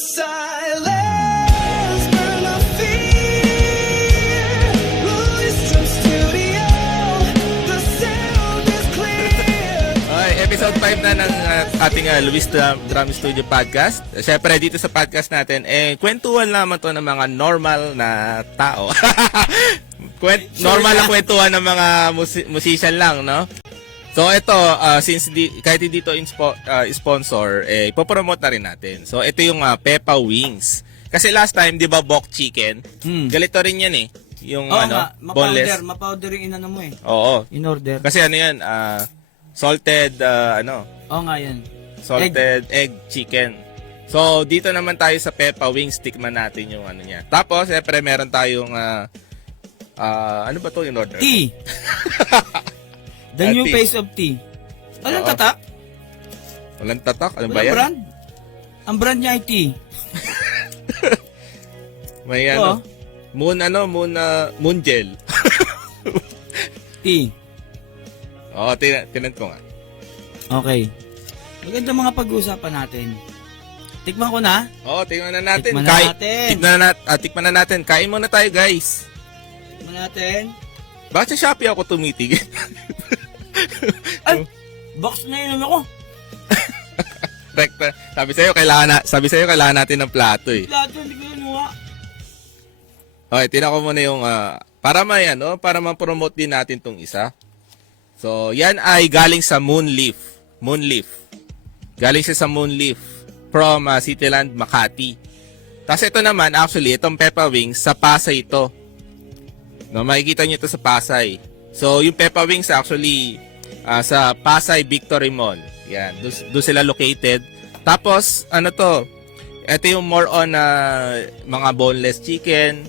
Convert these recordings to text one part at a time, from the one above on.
silence, burn the fear. Release from studio, the sound is clear. Okay, episode 5 na ng ating Luis Drum Studio Podcast. Siyempre, dito sa podcast natin, kwentuhan naman to ng mga normal na tao. Normal na kwentuhan ng mga musician lang, no? So, ito, since kahit hindi dito sponsor, ipopromote na rin natin. So, ito yung Peppa Wings. Kasi last time, di ba, Bok Chicken? Galito rin yan eh. Yung boneless. Ma-powder yung inano mo eh. Oo. In order. Kasi ano yan, salted, Oo nga yan. salted egg chicken. So, dito naman tayo sa Peppa Wings, tikman natin yung ano niya. Tapos, syempre, meron tayong, ano ba to in order? Tea. The new Tea. face of tea. Walang Oo. tatak? Walang tatak? Ano ba Walang yan? brand? Ang brand niya ay tea. May ano? Moon gel. Tea. Oo, tinan ko nga. Okay. Maganda mga pag-uusapan natin. Tikman ko na. Oo, tingnan na natin. Tikman na natin. Tikman na natin. Kain muna tayo, guys. Tikman natin. Bakit sa Shopee ako tumitigil? Ay! Box na yun ako. Rekta. Sabi sa'yo, kailangan natin ng plato eh. Lahat hindi ko nanuha. Okay, tinan ko muna yung, para ma-promote din natin tong isa. So, yan ay galing sa Moonleaf. Galing siya sa Moonleaf from Cityland, Makati. Tapos ito naman, actually, itong Peppa Wings, sa Pasay ito. No, makikita nyo ito sa Pasay. So, yung Peppa Wings actually, sa Pasay Victory Mall. Yan, doon sila located. Tapos, ito yung more on mga boneless chicken.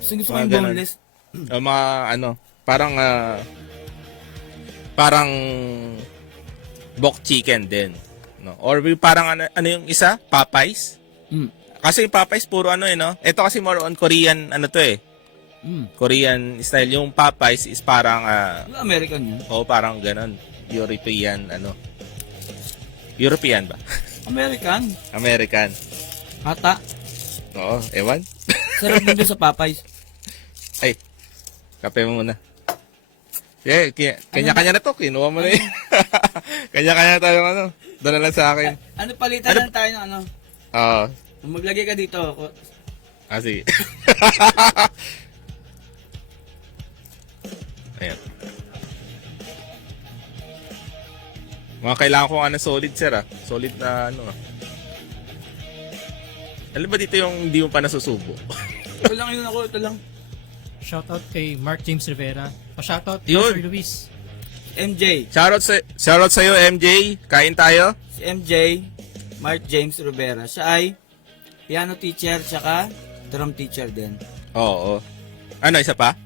Gusto ko Mga yung ganun. boneless. Parang bok chicken din. No? Or parang ano yung isa? Popeyes? Kasi yung Popeyes puro no? Ito kasi more on Korean, Korean style. Yung Popeyes is parang, Yung American yun. parang ganon. European ba? American. American. Ata. Oo, ewan. Sarap din doon sa Popeyes. Ay, kape mo muna. Yeah, kanya-kanya na to. Kinuha mo na yun. Kanya-kanya na tayo doon na lang sa akin. Palitan lang tayo ng Oo. Maglagay ka dito. Sige. Ayan. Mga kailangan ko solid sir Solid na Alam ba dito yung hindi mo pa nasusubo? Ito lang yun ako. Ito lang. Shoutout kay Mark James Rivera. Pa-shoutout kay Yun. Sir Luis. MJ. Shoutout sa'yo MJ. Kain tayo. Si MJ, Mark James Rivera. Siya ay piano teacher tsaka drum teacher din. Oo. Ano, isa pa?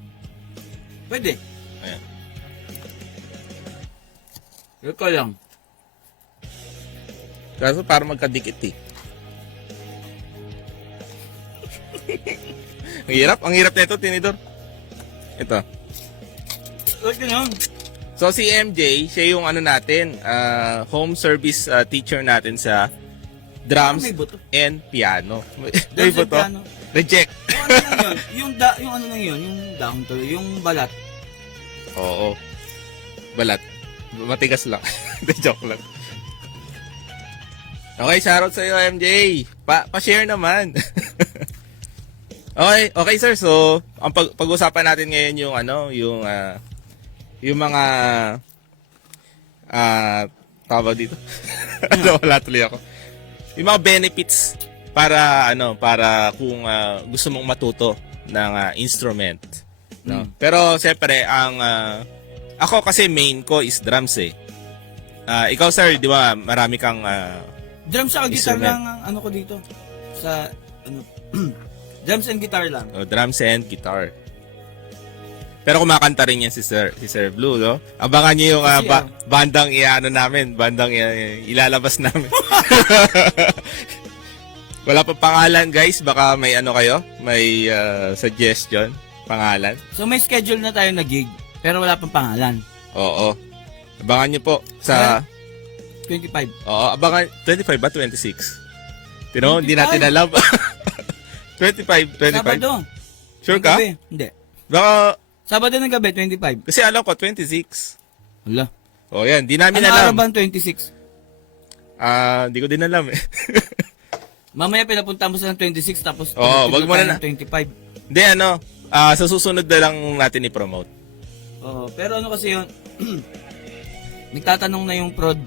Pwede. Ayan. Ito lang. Kaso para magkadikit Ang hirap na ito, Tinidor. Ito. Huwag yun. So si MJ, siya yung natin, home service teacher natin sa drums May buto. and piano. May Drums and buto? piano. Reject. Yung ano lang yun? Yung ano lang yun? Yung down to, yung balat. Oo. Balat. Matigas lang. Joke lang. Okay, shoutout sa iyo MJ. Pa-share naman. Okay sir. So, ang pag-usapan natin ngayon yung mga tawag dito. Wala tuloy ako. Yung mga benefits para kung gusto mong matuto ng instrument, no? Pero siyempre ako kasi main ko is drums eh. Ikaw sir, di ba marami kang Drums at guitar instrument. lang ang ko dito. Sa drums and guitar lang. Drums and guitar. Pero kumakanta rin yan si Sir Blue, no? Abangan niyo yung Kasi, bandang bandang ilalabas namin. Wala pa pangalan, guys. Baka may kayo? May suggestion? Pangalan? So may schedule na tayo na gig, pero wala pang pangalan. Oo. Abangan niyo po sa... 25. Oo, abangan... 25 ba? 26? Tino, hindi natin alam. 25. Sabado. Sure Ng ka? gabi. Hindi. Baka, Sabado ng gabi, 25. kasi alam ko, 26. Wala. O yan, di namin Ano araw alam. ba ang 26? Di ko din alam eh. Mamaya pinapunta mo sa ng 26 tapos Oo, wag mo tayo na ng 25. Hindi, sa susunod na lang natin i-promote. Oo, pero ano kasi yun, nagtatanong na yung prod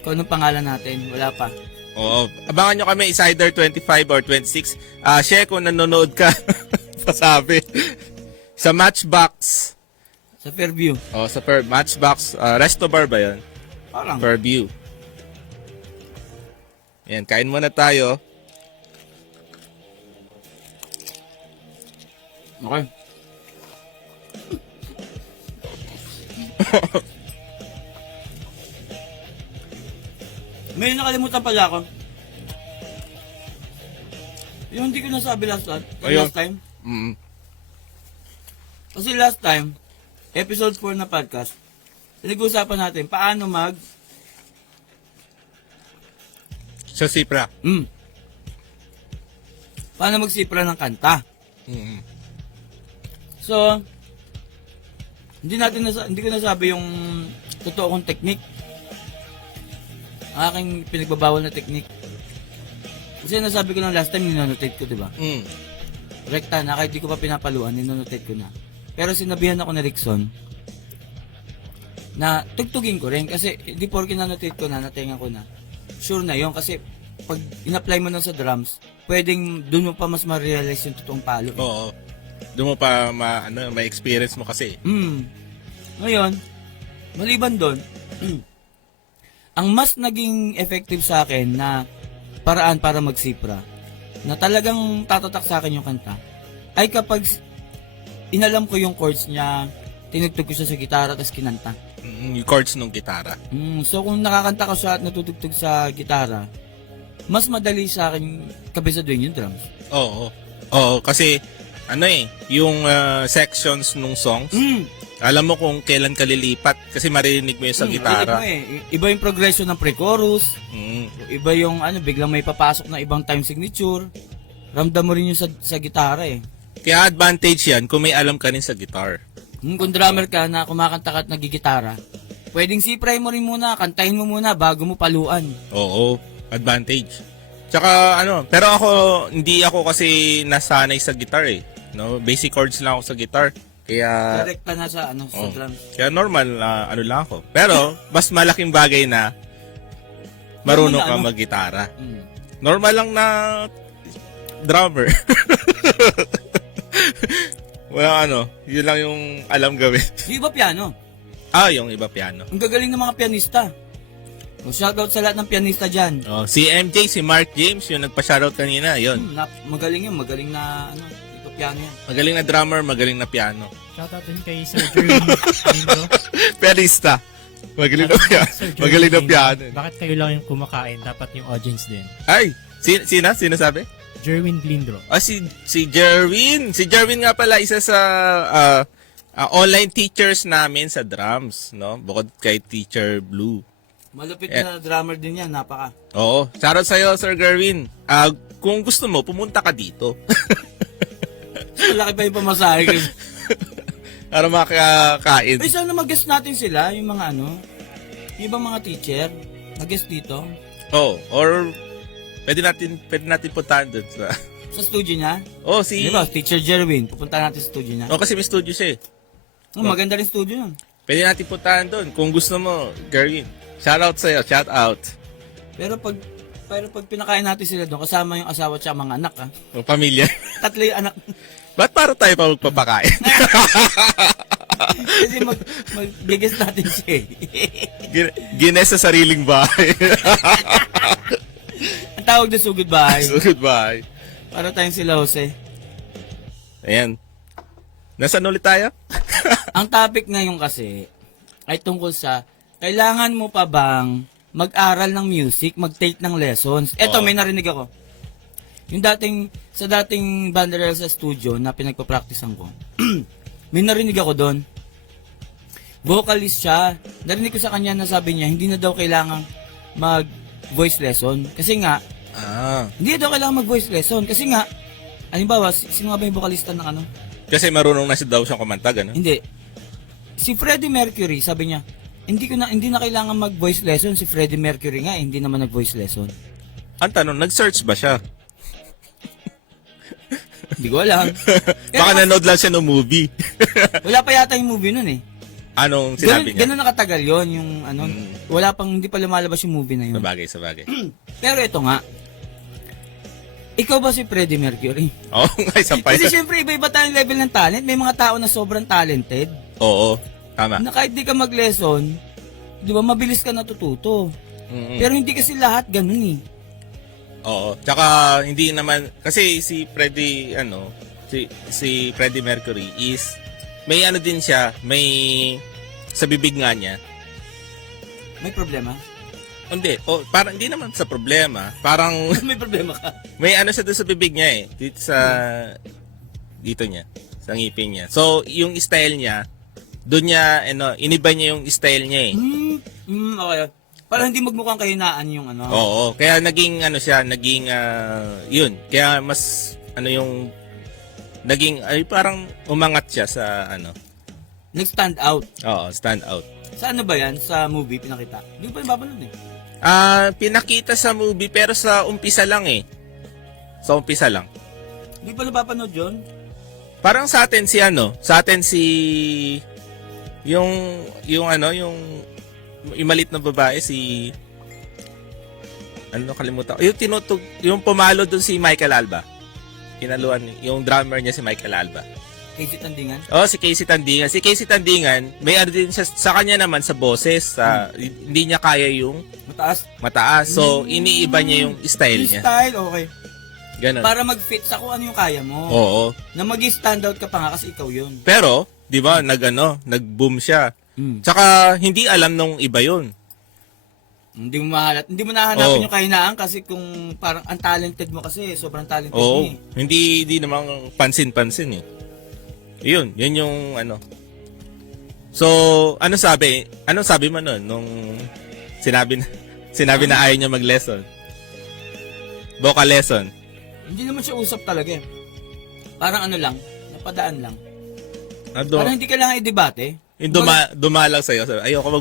kung anong pangalan natin. Wala pa. Oo, abangan nyo kami, is either 25 or 26. Share kung nanonood ka. Pasabi. Sa Matchbox. Sa Fairview. Sa Matchbox. Resto Bar ba yun? Parang. Fairview. Yan, kain muna tayo. Okay. May nakalimutan pala ako. Yung hindi ko nasabi last Ayun. time. Mm. Kasi last time, episode 4 na podcast, pinag-uusapan natin paano Sa Sipra. paano magsipra ng kanta. Mm. So, hindi ko nasabi yung totoo kong technique. Ang aking pinagbabawal na technique. Kasi nasabi ko lang last time, ninonotate ko, di ba? Mm. Rekta na, kahit di ko pa pinapaluan, ninonotate ko na. Pero sinabihan ako ni Rickson na tugtugin ko rin kasi di porke nanotate ko na, natengan ko na. Sure na yun kasi pag in-apply mo na sa drums, pwedeng doon mo pa mas ma-realize yung totoong palo. Oo. Doon mo pa may experience mo kasi. Ngayon, maliban doon, ang mas naging effective sa akin na paraan para magsipra, na talagang tatatak sa akin yung kanta, ay kapag inalam ko yung chords niya, tinugtog ko siya sa gitara, tapos kinanta. Yung chords ng gitara. So kung nakakanta ko siya at natutugtog sa gitara, mas madali sa akin kabisaduhin yung drums. Oo. Oo, kasi yung sections nung songs, alam mo kung kailan ka lilipat kasi maririnig mo yung sa gitara. Iba yung progression ng pre-chorus, Mm. iba yung biglang may papasok na ibang time signature. Ramdam mo rin yung sa gitara eh. Kaya advantage yan kung may alam ka rin sa guitar. Kung drummer ka na kumakanta ka at nagigitara, pwedeng sipray mo rin muna, kantahin mo muna bago mo paluan. Oo, advantage. Tsaka pero hindi ako kasi nasanay sa guitar eh. No, basic chords lang ako sa guitar. Kaya Direct ka na sa sa drums. Kaya normal lang ako. Pero mas malaking bagay na marunong ka maggitara. Normal lang na drummer. Wala yun lang yung alam gawin. Yung iba piano. Yung iba piano. Ang gagaling ng mga pianista. Shoutout sa lahat ng pianista dyan. Si MJ, si Mark James, yung nagpa-shoutout kanina, yun. Magaling yun. Magaling na piano yan. Magaling na drummer, magaling na piano. Shoutout din kay Sir Jeremy Lindo. Pianista. Magaling na piano. Sir Jeremy Magaling na Lindo. piano. Bakit kayo lang yung kumakain? Dapat yung audience din. Ay, sino sabi? Jerwin Glindro. Si Jerwin. Si Jerwin nga pala, isa sa online teachers namin sa drums, no? Bukod kay Teacher Blue. Malupit na drummer din yan. Napaka. Oo. Shoutout sa'yo, Sir Gerwin. Kung gusto mo, pumunta ka dito. Malaki pa yung pamasahe. Para makakain. Ay, sana mag-guest natin sila, yung mga yung ibang mga teacher, mag-guest dito. Or pwede natin puntahan doon sa... Sa studio niya. Si... Di ba, Teacher Jerwin, pupunta natin sa studio niya. kasi may studio siya eh. Maganda rin studio yun. Pwede natin puntahan doon. Kung gusto mo, Gerwin. Shoutout sa'yo, shoutout. Pero pag pinakain natin sila doon, kasama yung asawa at mga anak, ha? Ang pamilya. Tatlo yung anak. Ba't para tayo pa magpapakain? Kasi mag-guest natin siya eh. Gines sa sariling bahay. Ang tawag na sugod bahay. So, goodbye. Para tayong sila, Jose. Ayan. Nasaan ulit tayo? Ang topic ngayon kasi ay tungkol sa kailangan mo pa bang mag-aral ng music, mag-take ng lessons. Eto, may narinig ako. Yung sa dating Banderel sa studio na pinagpa-practicean ko, may narinig ako doon. Vocalist siya. Narinig ko sa kanya na sabi niya, hindi na daw kailangang mag-voice lesson. Kasi nga, Hindi daw kailangan mag-voice lesson. Kasi nga, halimbawa, sino nga ba yung vocalista ng ano? Kasi marunong na siya daw siyang kumanta, gano'n? Hindi. Si Freddie Mercury, sabi niya, hindi na kailangan mag-voice lesson. Si Freddie Mercury nga, hindi naman nag-voice lesson. Ang tanong, nag-search ba siya? Hindi ko alam. Baka nanood lang siya ng movie. Wala pa yata yung movie nun eh. Anong sinabi niya? Ganun nakatagal yon yung ano. Wala pang, hindi pa lumalabas yung movie na yun. Sa bagay. Pero ito nga, ikaw ba si Freddie Mercury? Oo, isa pa Kasi yun. syempre iba-iba tayong level ng talent. May mga tao na sobrang talented. Oo, tama. Na kahit di ka mag-lesson, di ba, mabilis ka natututo. Mm-mm. Pero hindi kasi lahat ganun eh. Oo. Tsaka hindi naman kasi si Freddie si Mercury is may ano din siya, may sa bibig nga niya. May problema? Hindi, parang hindi naman sa problema. Parang May problema ka? may ano siya doon sa bibig niya eh. Dito niya, sa ngipin niya. So, yung style niya, doon niya iniba niya yung style niya eh. Okay. Para hindi magmukhang kahinaan yung ano. Oo, kaya naging yun. Kaya mas yung naging parang umangat siya sa Nag-stand out. Oo, stand out. Sa ano ba yan? Sa movie pinakita? Hindi ko pa yung babanood eh. Pinakita sa movie pero sa umpisa lang eh. Sa umpisa lang. Hindi pa napapanood yun? Parang sa atin si yung malit na babae si kalimutan. Yung pumalo dun si Michael Alba. Kinaluan yung drummer niya si Michael Alba. Casey Tandingan? Oh, si Casey Tandingan. Si Casey Tandingan, may din siya sa kanya naman sa boses, hindi niya kaya yung mataas. So, iniiba niya yung style niya. Style, okay. Ganun. Para mag-fit sa kung ano yung kaya mo. Oo. Na mag-stand out ka pa nga kasi ikaw yun. Pero, 'di ba, nag-boom siya. Tsaka hindi alam nung iba 'yun. Hindi mo nahanapin Oo. yung kahinaan kasi kung parang untalented mo kasi, sobrang talented Oo. mo eh. Hindi naman pansin-pansin eh. 'Yun yung So, anong sabi mo nun nung sinabi na ayaw niya mag-lesson? Vocal lesson. Hindi naman siya usap talaga eh. Parang ano lang, napadaan lang. Ando, Parang hindi kailangan i-debate. yung dumalang sa'yo. Sabi, ayoko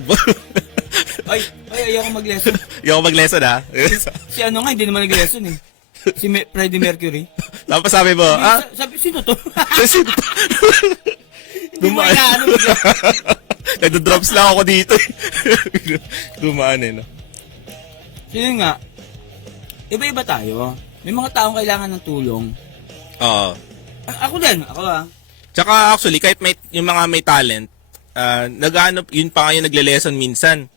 Ay, ayoko mag-lesson. ayoko mag-lesson ha. Si ano nga, hindi naman nag-lesson eh. Si Freddie Mercury. Tapos sabi mo, Sabi, sino to? Hindi mo Dumaan. inaano. Nagdo-drops lang ako dito. Dumaan eh, no? So yun nga, iba-iba tayo. May mga taong kailangan ng tulong. Oo. Ako ah. Tsaka actually, kahit yung mga may talent, nag-ano, yun pa nga yung nagle-lesson minsan.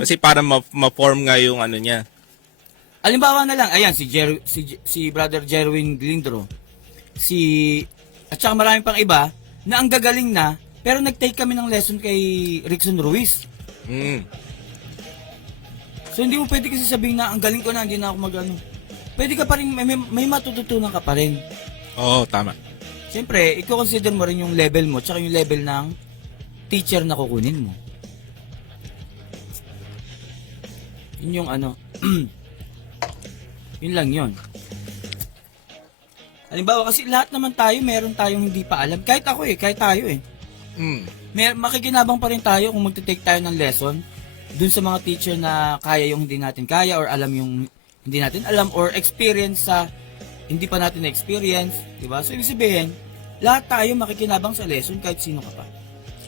Kasi para ma-form nga yung ano niya. Alimbawa na lang, ayan, si Brother Jerwin Glindro. At saka marami pang iba, na ang gagaling na, pero nag-take kami ng lesson kay Rickson Ruiz. So hindi mo pwede kasi sabihin na, ang galing ko na, hindi na ako mag-ano. Pwede ka pa rin, may matututunan ka pa rin. Oo, tama. Siyempre, i-consider mo rin yung level mo, tsaka yung level ng teacher na kukunin mo. Yun yung ano, yun lang yun. Halimbawa, kasi lahat naman tayo, meron tayong hindi pa alam. Kahit ako kahit tayo makikinabang pa rin tayo kung magte-take tayo ng lesson dun sa mga teacher na kaya yung hindi natin kaya or alam yung hindi natin alam or experience sa hindi pa natin na-experience, diba? So, ibig sabihin, lahat tayo makikinabang sa lesson kahit sino ka pa.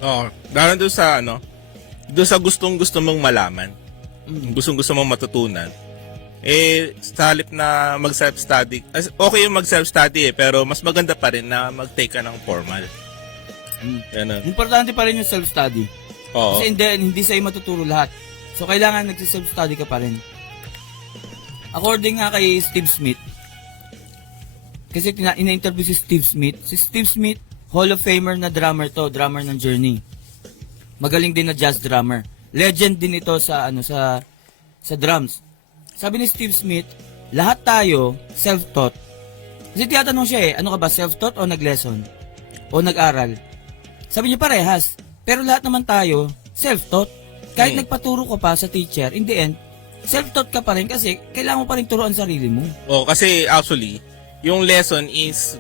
Oo. Dahil doon sa doon sa gustong-gusto mong malaman, gustong-gusto mong matutunan, sa halip na mag-self-study, okay yung mag-self-study pero mas maganda pa rin na mag-take ka ng formal. Ganun. Importante pa rin yung self-study. Oo. Kasi hindi sa'yo matuturo lahat. So, kailangan nagsiself-study ka pa rin. According nga kay Steve Smith, kasi ina-interview si Steve Smith, Hall of Famer na drummer ng Journey. Magaling din na jazz drummer. Legend din ito sa drums. Sabi ni Steve Smith, lahat tayo self-taught. Kasi tinatanong siya ano ka ba, self-taught o nag-lesson? O nag-aral? Sabi niya parehas. Pero lahat naman tayo self-taught. Kahit nagpaturo ka pa sa teacher, in the end, self-taught ka pa rin kasi kailangan mo pa rin turuan sarili mo. Kasi actually, yung lesson is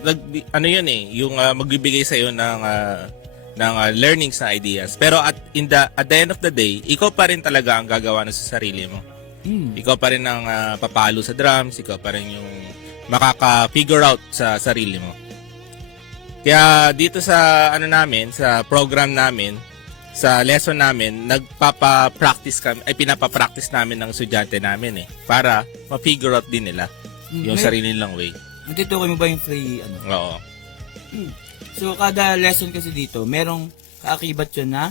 ano yun eh, yung magbibigay sa iyo ng learnings na ideas. Pero at the end of the day, ikaw pa rin talaga ang gagawa na sa sarili mo. Ikaw pa rin ang papalo sa drums, ikaw pa rin yung makaka-figure out sa sarili mo. Kaya dito sa namin, sa program namin, sa lesson namin, pinapapractice namin ng estudyante namin eh, para ma-figure out din nila yung sarili nilang way. Natutukoy mo ba yung free Oo. So, kada lesson kasi dito, merong kaakibat yun na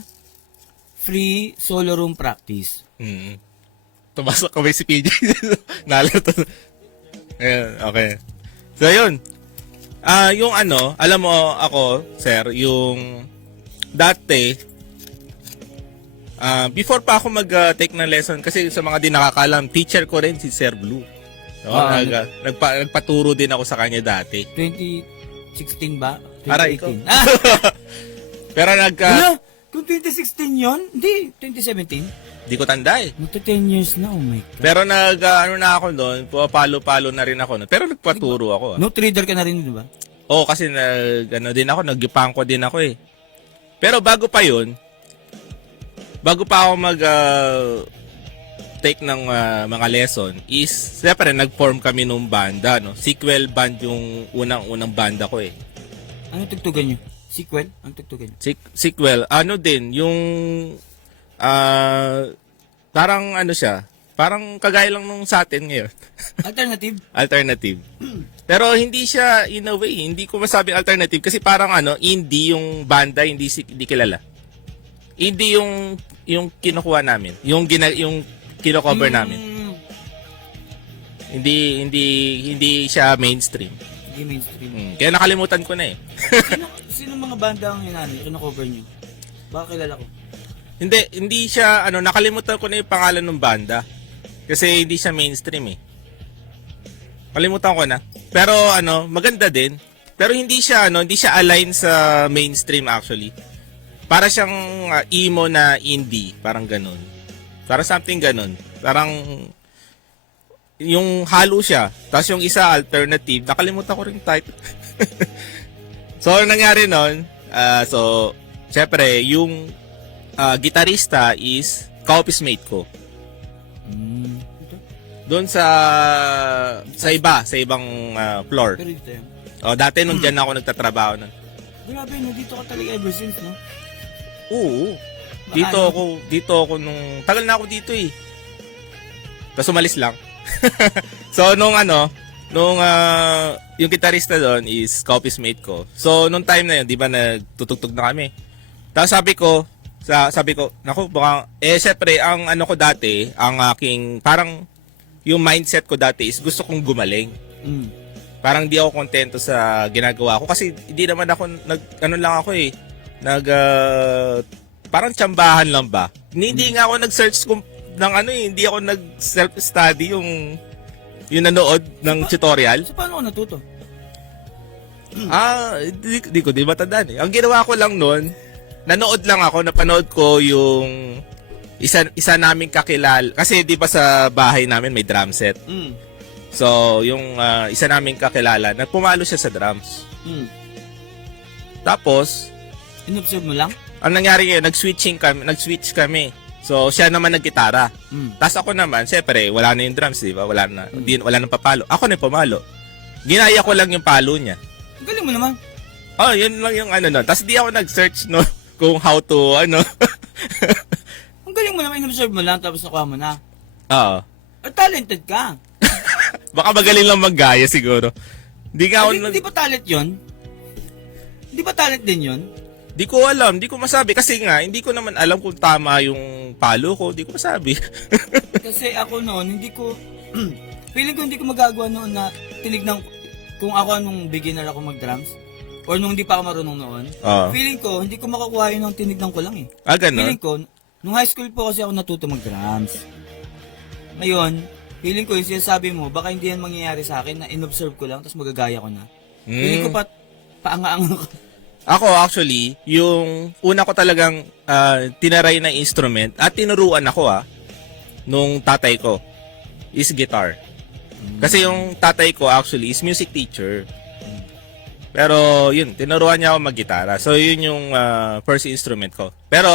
free solo room practice. Tumasok kami si PJ. Nalato. Ayan, okay. So, yun. Yung alam mo ako, sir, yung dati, before pa ako mag-take ng lesson, kasi sa mga di nakakalam, teacher ko rin si Sir Blue. Nagpaturo din ako sa kanya dati. 2016 ba? 2018. Aray ko. Pero Ano? Kung 2016 yun? Hindi, 2017. di ko tanda eh. Magto 10 years na, oh my God. Pero na ako doon, palo-palo na rin ako. Pero nagpaturo ako. Note reader ka na rin, di ba? Oo, kasi nag-gipangko din ako eh. Pero bago pa ako take ng mga lesson is, siyempre, nag-form kami nung banda, no? Sequel band yung unang banda ko eh. Ano tugtugan nyo? Sequel? Ang tugtugan nyo? Sequel, yung, parang siya, parang kagaya lang nung sa atin ngayon. Alternative? Alternative. Pero hindi siya, in a way, hindi ko masabing alternative kasi parang indie yung banda, hindi kilala. Indie yung kinukuha namin, yung kino-cover namin. Hindi siya mainstream. Hindi mainstream. Kaya nakalimutan ko na eh. Sino mga banda ang kino-cover nyo? Baka kilala ko. Hindi siya, nakalimutan ko na yung pangalan ng banda. Kasi hindi siya mainstream eh. Kalimutan ko na. Pero maganda din. Pero hindi siya align sa mainstream actually. Para siyang emo na indie, parang ganun. Parang something ganun. Parang yung halo siya. Tapos yung isa alternative, nakalimutan ko rin title. So, nangyari nun, syempre, yung gitarista is ka-office mate ko. Doon sa ibang floor. Pero dito yan. Dati nung dyan ako nagtatrabaho nun. Grabe, no? Dito ka talaga ever since, no? Oo. Dito ako nung tagal na ako dito eh. Tapos umalis lang. So nung yung gitarista doon is ka-office mate ko. So nung time na yun, 'di ba nagtutugtog na kami. Tapos sabi ko, naku, baka syempre ang ko dati, ang aking parang yung mindset ko dati is gusto kong gumaling. Parang di ako kontento sa ginagawa ko kasi hindi naman ako parang tsambahan lang ba? Hindi nga ako nag-search ng hindi ako nag-self-study yung nanood ng tutorial. So, paano ka natuto? Di ko matandaan eh. Ang ginawa ko lang noon, napanood ko yung isa naming kakilala. Kasi di ba sa bahay namin may drum set. So, yung isa naming kakilala, nagpumalo siya sa drums. Tapos, inobserve mo lang? ang nangyari ngayon, nag-switch kami. So, siya naman nag-gitara. Tapos ako naman, syempre, wala na yung drums, di ba? Wala nang papalo. Ako na yung pumalo. Ginaya ko lang yung palo niya. Ang galing mo naman. Yun lang yung Tapos di ako nag-search, kung how to, Ang galing mo naman, inobserve mo lang, tapos nakuha mo na. Oo. Talented ka. Baka magaling lang maggaya siguro. Hindi pa talent yun? Hindi ba talent din yun? Di ko alam, di ko masabi. Kasi nga, hindi ko naman alam kung tama yung palo ko. Di ko masabi. Kasi ako noon, feeling ko hindi ko magagawa noon na tinignan kung ako nung beginner ako mag-drums or nung hindi pa ako marunong noon. Feeling ko, hindi ko makukuha yun nung tinignan ko lang eh. Ganun? Feeling ko, nung high school po kasi ako natuto mag-drums. Ngayon, feeling ko yung sinasabi mo, baka hindi yan mangyayari sa akin na inobserve ko lang tapos magagaya ko na. Feeling ko paanga-anga ko. Ako actually, yung una ko talagang tinaray na instrument at tinuruan ako nung tatay ko. is guitar. Kasi yung tatay ko actually is music teacher. Pero yun, tinuruan niya ako mag-gitara. So yun yung first instrument ko. Pero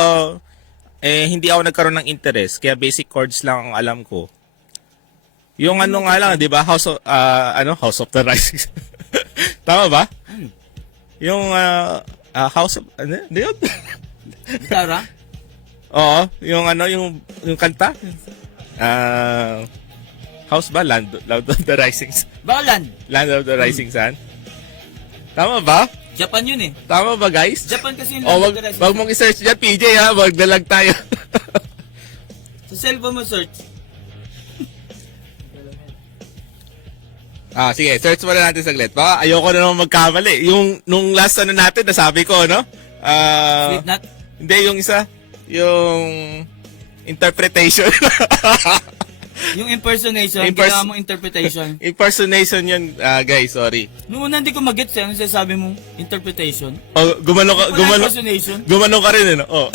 hindi ako nagkaroon ng interest, kaya basic chords lang ang alam ko. Yung ano nga lang, 'di ba? House of the Rising. Tama ba? Yung House of Hindi yun? Gitara? Oo, yung yung kanta. House ba? Land of the Rising Sun. Balan. Land of the Rising Sun. Tama ba? Japan yun eh. Tama ba, guys? Japan kasi yung Oh, Land of the Rising wag Sun. mong i-search dyan, PJ, ha? Magdalag tayo. Sa cellphone mo search. Sige, search muna natin saglit. Baka ayoko na naman magkamali. Nung last natin, nasabi ko, no? Slipknot? Hindi, yung isa. Yung interpretation. Yung impersonation, Impers- ginawa mo interpretation. Impersonation yun, guys, sorry. Noong una hindi ko mag-gets eh. Ano sasabi mo? Interpretation? Oh, gumano ka, Wala impersonation? gumano ka rin, eh, no? Oh.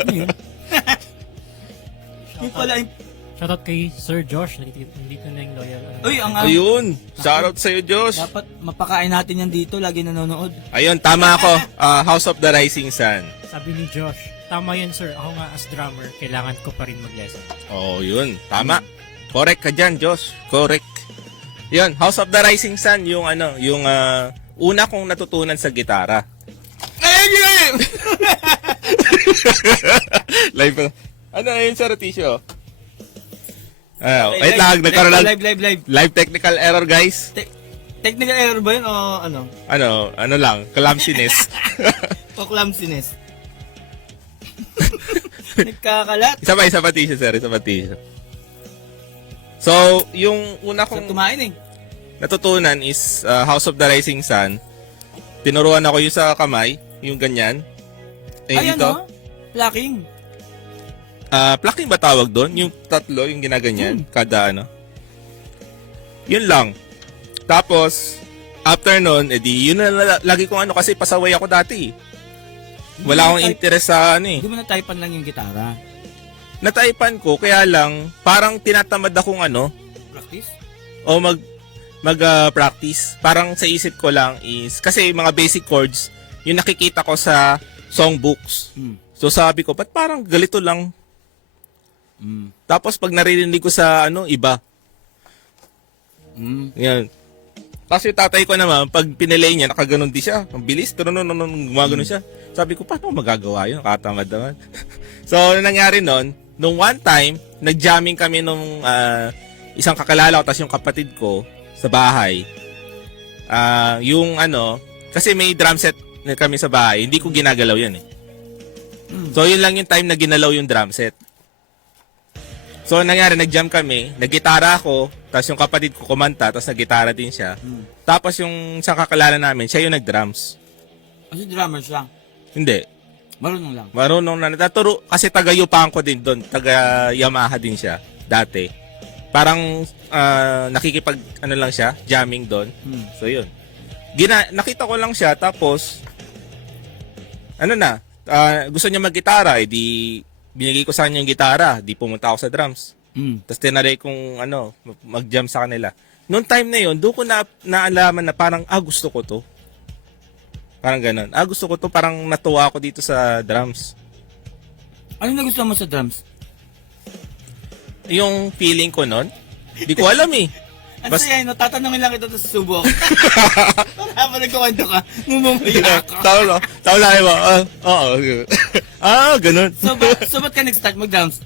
Ano yun? Yung pala, Shoutout kay Sir Josh. Nandito na yung loyal. uy, ang Ayun, shoutout sa'yo, Josh. dapat mapakain natin yan dito, lagi nanonood. Ayun, tama ako. House of the Rising Sun. Sabi ni Josh, tama yan sir. Ako nga as drummer, kailangan ko pa rin mag-lesson. Oh, yun. Tama. Correct ka dyan, Josh. Correct. Yun, House of the Rising Sun, yung yung una kong natutunan sa gitara. Live pa. Ano yun sa Ratisyo? Wait lang, nagkaroon lang. Live. Live technical error, guys. Technical error ba yun o ano? Ano lang, clumsiness. O clumsiness? Nagkakalat. Isa pa tissue, sir. Isa pa tissue. So, yung una Sarap kong kumain eh. natutunan is House of the Rising Sun. Tinuruan ako yung sa kamay, yung ganyan. Ay Dito. ano? Plucking. Plucking ba tawag doon? Yung tatlo, yung ginaganyan, kada ano. Yun lang. Tapos, after nun, edi, yun na lagi kong kasi pasaway ako dati. Wala akong interest sa Hindi mo na-typean lang yung gitara. Nataipan ko, kaya lang, parang tinatamad akong Practice? o mag-practice. Parang sa isip ko lang is, kasi mga basic chords, yung nakikita ko sa songbooks. So sabi ko, ba't parang galito lang? Tapos pag narinig ko sa iba. Yan. Tapos yung tatay ko naman, pag pinilay niya, nakaganon di siya. Ang bilis, gumagano siya. Sabi ko, paano magagawa yun? Nakatamad naman. So, nangyari nun, nung one time, nag-jamming kami nung isang kakilala ko, tapos yung kapatid ko sa bahay. Kasi may drum set na kami sa bahay, hindi ko ginagalaw yan eh. So, yun lang yung time na ginalaw yung drum set. So, nangyari, nag-jam kami, nag-gitara ako, tapos yung kapatid ko kumanta, tapos nag-gitara din siya. Tapos yung isang kakilala namin, siya yung nag-drums. Kasi drummer siya. Hindi. Marunong lang. Marunong na natuturo, kasi taga-Yupan ko din doon, taga-Yamaha din siya, dati. Parang nakikipag, lang siya, jamming doon. So, yun. Nakita ko lang siya, tapos, gusto niya mag-gitara, edi binigay ko sa kanya yung gitara, di pumunta ako sa drums. Tapos tinry kong mag-jam sa kanila. Noong time na yun, doon ko naalaman na parang, gusto ko to. Parang ganun. Gusto ko to, parang natuwa ako dito sa drums. Ano nagustuhan mo sa drums? Yung feeling ko nun, di ko alam eh. Ang saya, no? Tatanungin lang kita tapos susubo ako. Para nagkakwento ka, mumumaya ka. Tao lang mo. Oo. Ganun. So ba't ka nag-start mag-drums?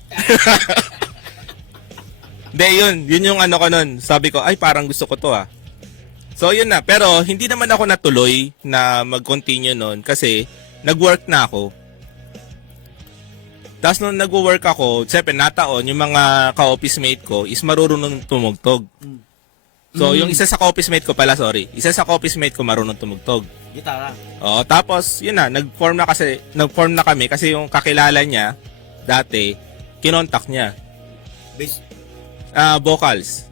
Hindi, yun yung ko nun. Sabi ko, ay parang gusto ko to So yun na, pero hindi naman ako natuloy na mag-continue nun kasi nag-work na ako. Tapos nung nag-work ako, siyempre nataon, yung mga ka-office mate ko is marunong tumugtog. So yung isa sa ka-office mate ko pala, isa sa ka-office mate ko marunong tumugtog. Gitara. Oo, tapos yun na, nag-form na kami kasi yung kakilala niya dati, kinontak niya. Bass. Vocals.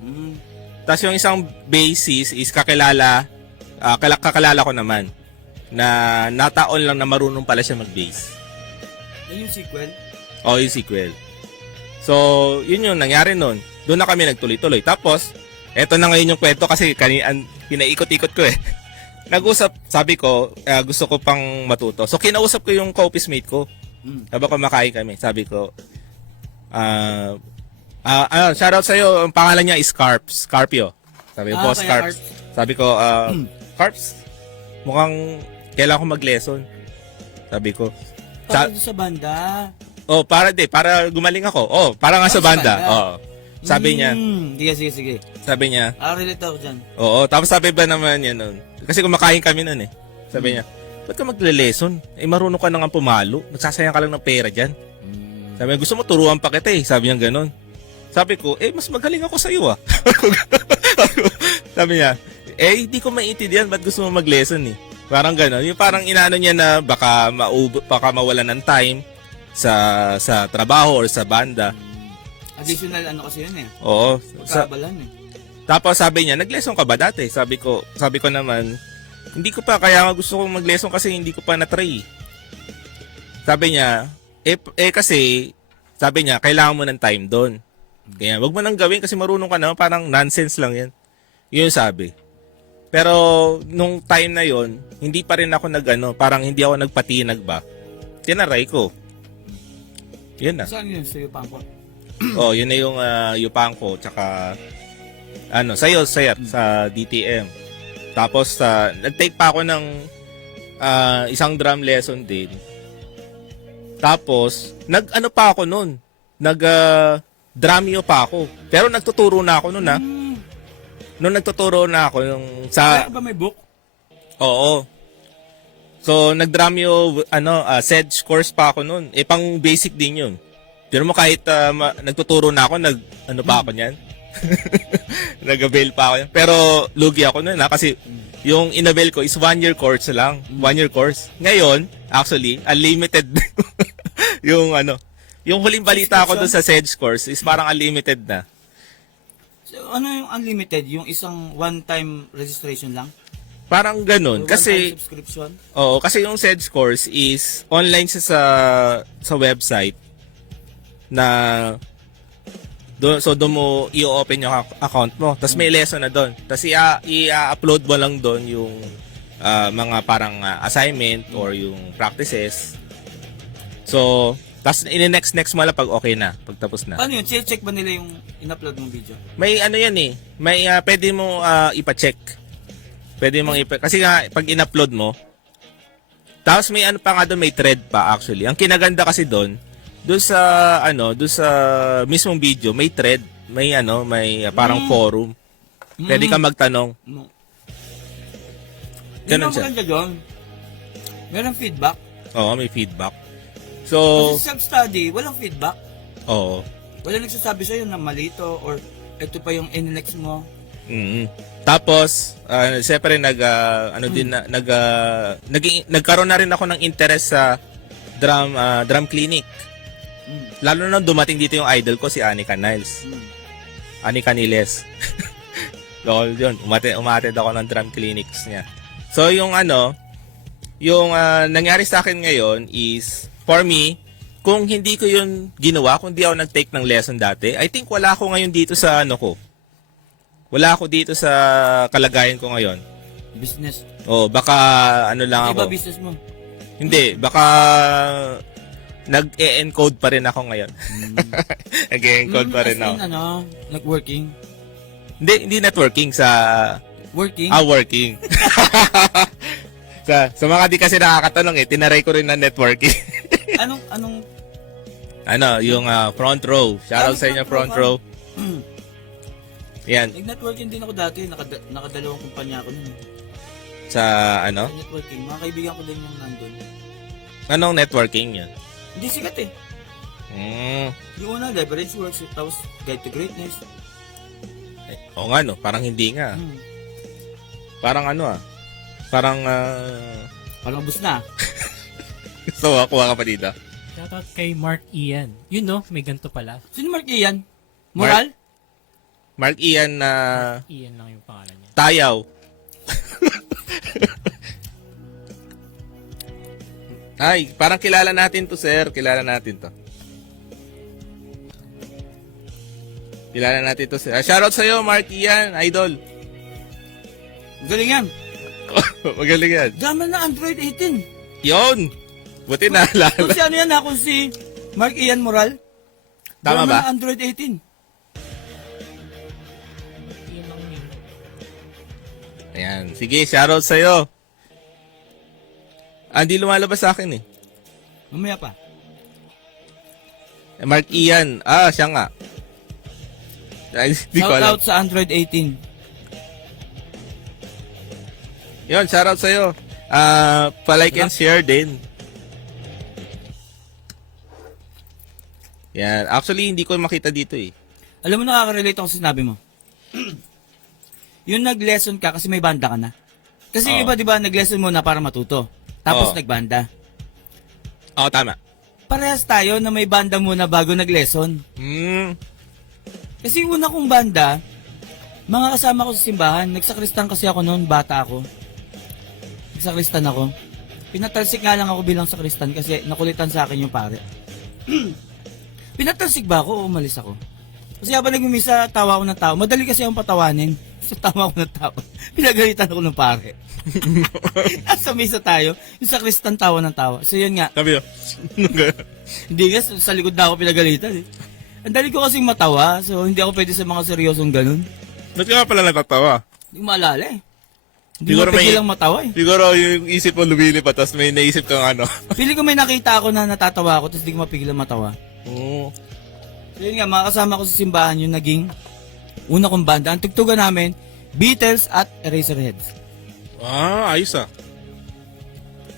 Tapos yung isang bassist is kakilala ko naman na nataon lang na marunong pala siya mag-bass. Yan yung sequel. Yung sequel. So, yun yung nangyari nun. Doon na kami nagtuloy-tuloy. Tapos, eto na ngayon yung kwento kasi pinaikot-ikot ko eh. Nag-usap, sabi ko, gusto ko pang matuto. So, kinausap ko yung co-office mate ko. Habang kumakain kami, sabi ko, shoutout sa'yo, ang pangalan niya is Scarpio. Sabi ko, boss kaya Carps. Sabi ko, Carps, mukhang kailangan ko mag-lesson. Sabi ko. Para doon sa banda. Para gumaling ako. Para nga sa banda. Sabi niya, Sige. sabi niya, Relate ako dyan. oo, tapos sabi ba naman niya nun, kasi kumakain kami nun eh. Sabi niya, ba't ka magle-lesson? Marunong ka na nga pumalo. Nagsasayang ka lang ng pera dyan. Sabi niya, gusto mo turuan pa kita eh. Sabi niya ganun. Sabi ko, mas magaling ako sa'yo ah. Sabi niya, hindi ko maintindihan, ba't gusto mo mag-lesson eh? Parang gano'n. Yung parang inaano niya na baka mawalan ng time sa trabaho or sa banda. Additional kasi yun eh. Oo. Pagkabalan eh. Tapos sabi niya, nag-lesson ka ba dati? Sabi ko naman, hindi ko pa, kaya nga gusto kong mag-lesson kasi hindi ko pa na-try. Sabi niya, kasi, sabi niya, kailangan mo ng time doon. Kaya wag mo nang gawin kasi marunong ka na, parang nonsense lang yan. Yun sabi. Pero nung time na yon, hindi pa rin ako parang hindi ako nagpatinag ba. Tinaray ko. Yun na. Saan yun? Sa Yupangko? Yun na yung Yupangko tsaka sa'yo sir sa DTM. Tapos nag-take pa ako ng isang drum lesson din. Tapos pa ako noon. Drumeo pa ako. Pero nagtuturo na ako noon ha. Noong nagtuturo na ako yung sa Kaya ba may book? Oo. So nag-drumeo sedge course pa ako noon. Pang basic din 'yun. Pero mo kahit nagtuturo na ako, pa ako niyan. Nag-avail pa ako yan. Pero lugi ako noon kasi yung in-avail ko is 1 year course lang. 1 year course. Ngayon, actually, unlimited yung yung huling balita ko doon sa Sedge course is parang unlimited na. So, ano yung unlimited? Yung isang one-time registration lang? Parang ganun. Or Kasi, one-time subscription? oo, kasi yung Sedge course is online siya sa website na doon mo i-open yung account mo. Tapos may lesson na doon. Tapos i-upload mo lang doon yung mga parang assignment or yung practices. So, tapos next mo lang pag okay na, pag tapos na. Ano yun? Check ba nila yung in-upload mong video? May yan eh. May pwede mo ipa-check. Pwede mong kasi nga pag in-upload mo, tapos may pa nga doon, may thread pa actually. Ang kinaganda kasi doon sa mismong video, may thread, may parang forum. Pwede ka magtanong. No. Ganun Yun siya. ang maganda doon. Meron feedback. Oo, may feedback. So, Kasi self-study, walang feedback. oo. Walang nagsasabi sa'yo na mali to or ito pa yung in-next mo. Tapos, siyempre nagkaroon na rin ako ng interest sa drum clinic. Lalo na dumating dito yung idol ko si Anika Niles. Anika Niles. Lol, yun, umatid ako ng drum clinics niya. So yung nangyari sa akin ngayon is for me, kung hindi ko yun ginawa, kung di ako nag-take ng lesson dati, I think wala ako ngayon dito sa ko. Wala ako dito sa kalagayan ko ngayon. Business. Baka lang Iba ako. business mo. Hindi, baka nag-e-encode pa rin ako ngayon. Nag-e-encode pa rin ako. As in, networking. Hindi networking sa Working? working. sa mga di kasi nakakatanong tinaray ko rin na networking. Anong yung front row. Shoutout sa inyo front row. Yan. nag-networking din ako dati, nakadalawang kumpanya ako nun. Sa Sa networking, mga kaibigan ko din yung nandun. anong networking yun? Hindi sikat eh. Yung una, Leverage Works, tapos Guide to Greatness. Oo nga parang hindi nga. Parang parang Parang ubus na. so kuha ka pa dito. Shoutout kay Mark Ian. Yun may ganito pala. Sino Mark Ian? Moral? Mark Ian na Ian lang yung pangalan niya. Tayaw. Ay, parang kilala natin to, sir. Kilala natin to. Kilala natin ito. Shoutout sa'yo, Mark Ian, idol. Galing yan. Magaling yan. Drummer na Android 18. Yun! Buti naalala. Kung si ano yan ha, kung si Mark Ian Moral. Tama drummer ba? na Android 18. Yun lang yun. Ayan. Sige, shoutout sa'yo. Hindi lumalabas sa akin eh. Mamaya pa. Mark Ian. Siya nga. Ay, di ko Shout alam. out sa Android 18. Yun, shoutout sa'yo. Pa-like and share din. Yan. Actually, hindi ko makita dito eh. Alam mo, nakaka-relate ako sa sinabi mo. Yung nag-lesson ka kasi may banda ka na. Kasi yung Oo. iba, di ba, nag-lesson muna para matuto. Tapos Oo. nagbanda. Oo, tama. Parehas tayo na may banda muna bago nag-lesson. Kasi una kong banda, mga kasama ko sa simbahan, nagsakristan kasi ako noon, bata ako. Nagsakristan ako. Pinatalsik nga lang ako bilang sakristan kasi nakulitan sa akin yung pare. Pinatalsik ba ako o umalis ako? Kasi habang nagmimisa, tawa ako ng tao. Madali kasi akong patawanin. So tawa ako ng tao. Pinagalitan ako ng pare. Nasa misa tayo, yung sakristan tawa ng tawa. So yun nga, Sabi yun. hindi nga, sa likod na ako pinagalitan eh. Ang dali ko kasing matawa, so hindi ako pwede sa mga seryosong ganun. Ba't ka pala natatawa? Hindi ko maalala eh. Hindi Siguro mo may- pigilang matawa eh. Siguro yung isip mo lumilipad, tapos may naisip kang ano. Pili ko may nakita ako na natatawa ako, tapos hindi ko mapigilang matawa. Oo. So yun nga, mga kasama ko sa simbahan yung naging una kong banda. Ang tugtugan namin, Beatles at Eraserheads. Ayos ah.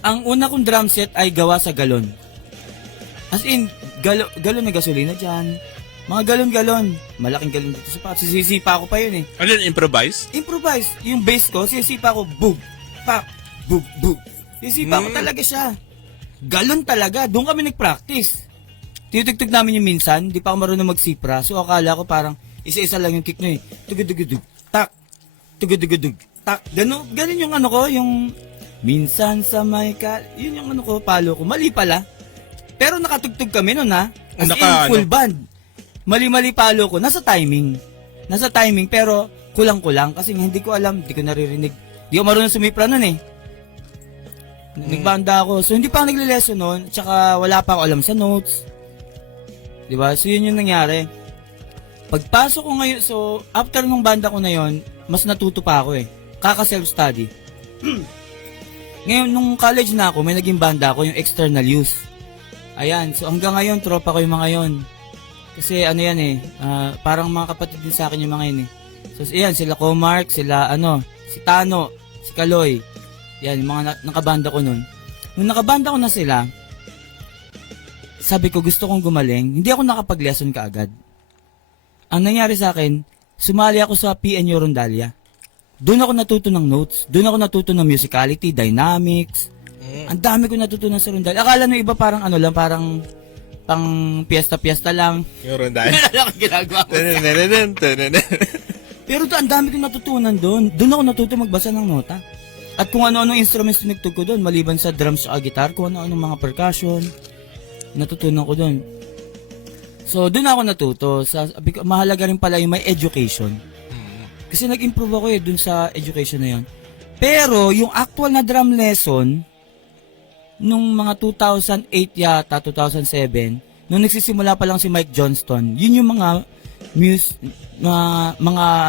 Ang una kong drum set ay gawa sa galon. As in, galon na gasolina dyan. Mga galon-galon. Malaking galon dito sa pa. Sisipa ko pa yun eh. Ano yun, improvise? Improvise. Yung bass ko, sisipa ko, bug, pak, bug, bug. Sisipa ko talaga siya. Galon talaga. Doon kami nag-practice. Tinutugtog namin yung minsan, di pa ako marunong magsipra. So akala ko parang isa-isa lang yung kick nyo eh. Tugudugudug, tak, tugudugudug, tak. Ganun yung ano ko, yung minsan sa may yun yung ano ko, palo ko. Mali pala. Pero nakatugtog kami nun ha. As in, full band. Mali-mali palo ko. Nasa timing. Nasa timing, pero kulang-kulang. Kasi hindi ko alam, hindi ko naririnig. Hindi ko marunong sumipra nun eh. Nagbanda ako. So, hindi pa ako nagle-lesson nun. Tsaka, wala pa ako alam sa notes. Diba? So, yun yung nangyari. Pagpasok ko ngayon, so, after nung banda ko na yon, mas natuto pa ako eh. Kaka-self-study. Ngayon, nung college na ako, may naging banda ako, yung external use. Ayan. So, hanggang ngayon, tropa ko yung mga yon. Kasi, ano yan eh, parang mga kapatid din sa akin yung mga yun eh. So, ayan, sila Comark, sila, si Tano, si Kaloy. Yan, yung mga nakabanda ko nun. Nung nakabanda ko na sila, sabi ko gusto kong gumaling, hindi ako nakapag-lesson kaagad. Ang nangyari sa akin, sumali ako sa PNU Rondalia. Doon ako natuto ng notes, doon ako natuto ng musicality, dynamics. Ang dami ko natutunan sa Rondalia. Akala nung iba parang ano lang, parang pang piyesta-piyesta lang. Yung rondahan. Wala lang ang ginagawa ko. Pero ang dami kong natutunan doon. Doon ako natuto magbasa ng nota. At kung ano-ano instruments tinugtog ko doon, maliban sa drums at guitar, kung ano-ano mga percussion, natutunan ko doon. So, doon ako natuto. Mahalaga rin pala yung may education. Kasi nag-improve ako doon sa education na yun. Pero, yung actual na drum lesson, nung mga 2008 yata, 2007, nung nagsisimula pa lang si Mike Johnston, yun yung mga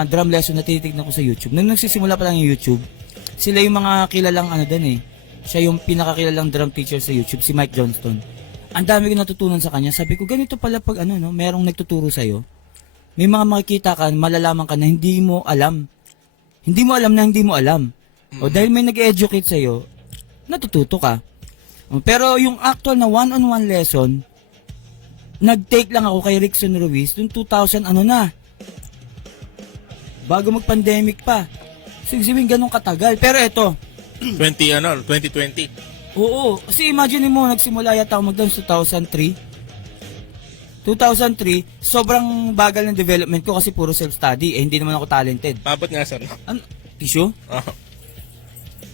drum lesson na tinitignan ko sa YouTube. Nung nagsisimula pa lang yung YouTube, sila yung mga kilalang doon eh. Siya yung pinakakilalang drum teacher sa YouTube, si Mike Johnston. Ang dami ko natutunan sa kanya. Sabi ko, ganito pala pag merong nagtuturo sa'yo. May mga makikita ka, malalaman ka na hindi mo alam. Hindi mo alam na hindi mo alam. O dahil may nag-educate sa'yo, natututo ka. Pero yung actual na one-on-one lesson, nag-take lang ako kay Rickson Ruiz noong 2000 bago mag-pandemic pa. Sabihin ganun katagal. Pero eto, 2020. oo, kasi imagine mo, nagsimula yata ako mag-dance 2003. Sobrang bagal ng development ko kasi puro self-study. Hindi naman ako talented. Pabot nga sir. Tissue?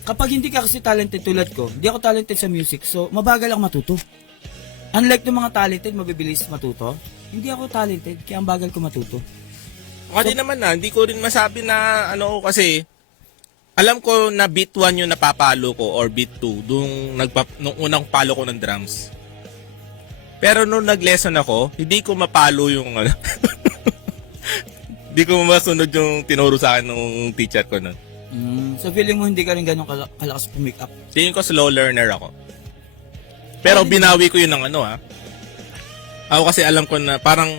Kapag hindi ka kasi talented tulad ko, hindi ako talented sa music, so mabagal ako matuto. Unlike ng mga talented, mabibilis matuto. Hindi ako talented, kaya ang bagal ko matuto. Okay naman na, hindi ko rin masabi na ano kasi alam ko na beat 1 yung napapalo ko or beat 2 nung unang palo ko ng drums. Pero nung nag-lesson ako, hindi ko mapalo yung ano. Hindi ko masunod yung tinuro sa akin ng teacher ko nun. So feeling mo hindi ka rin ganun kalakas pumick up? Tingin ko slow learner ako. Pero binawi ko yun ng ano ha. Ako kasi alam ko na parang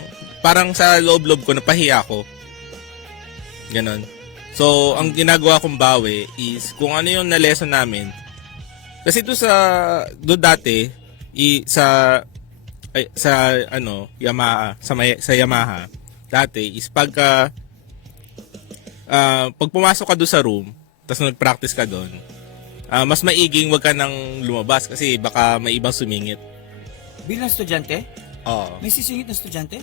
sa loob-loob ko napahiya ako. Ganon. So, ang ginagawa kong bawi is kung ano yung na-lesson namin. Kasi doon dati sa Yamaha, sa Yamaha dati is pag pumasok ka doon sa room, tapos nag-practice ka doon, mas maiging wag ka nang lumabas kasi baka may ibang sumingit. Bilang estudyante? Oo. May sisingit na estudyante?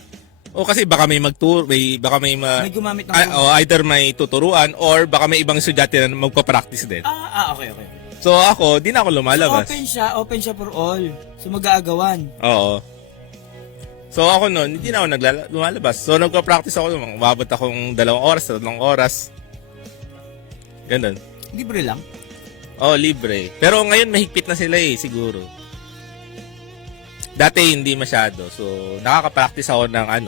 O kasi baka may May gumamit ng either may tuturuan or baka may ibang estudyante na magpa-practice din. Okay. So ako, di na ako lumalabas. So open siya for all. So mag-aagawan. Oo. So ako noon, hindi na ako lumalabas. So nagpa-practice ako, umabot akong 2 oras, 3 oras. Ganun. Libre lang. Libre. Pero ngayon mahigpit na sila siguro. Dati hindi masyado. So, nakaka-practice ako ng ano.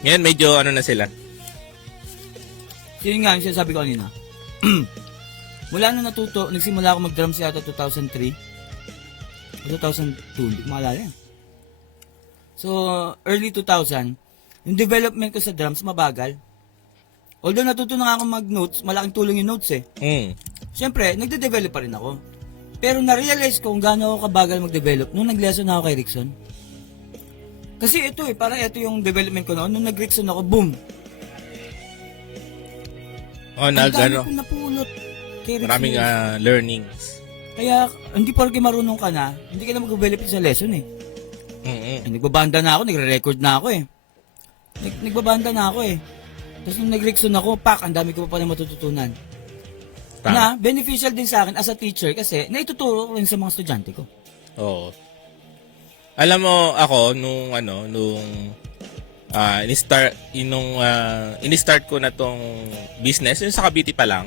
Ngayon medyo na sila. Yun nga, yung sinasabi ko kanina. Mula na nagsimula ako mag-drums yata 2003. O 2002, hindi ko maalala yan. So, early 2000, yung development ko sa drums mabagal. Although natuto na ako mag-notes, malaking tulong yung notes eh. Siyempre, nagde-develop pa rin ako. Pero na-realize ko kung gaano ako kabagal mag-develop nung nag-lesson ako kay Rickson. Kasi parang ito yung development ko noon. Nung nag-Rickson ako, boom! Ang dami kong napulot kay Rickson. Maraming learnings. Kaya, hindi porke marunong ka na, hindi ka na mag-develop sa lesson eh. Nagbabanda na ako, nagre-record na ako eh. Nagbabanda na ako eh. Tapos nung nag-Rickson ako, ang dami ko pa pala matututunan. Na beneficial din sa akin as a teacher kasi naituturo ko rin sa mga estudyante ko. Oo. Alam mo ako ini-start ko na tong business yung sa Cavite pa lang.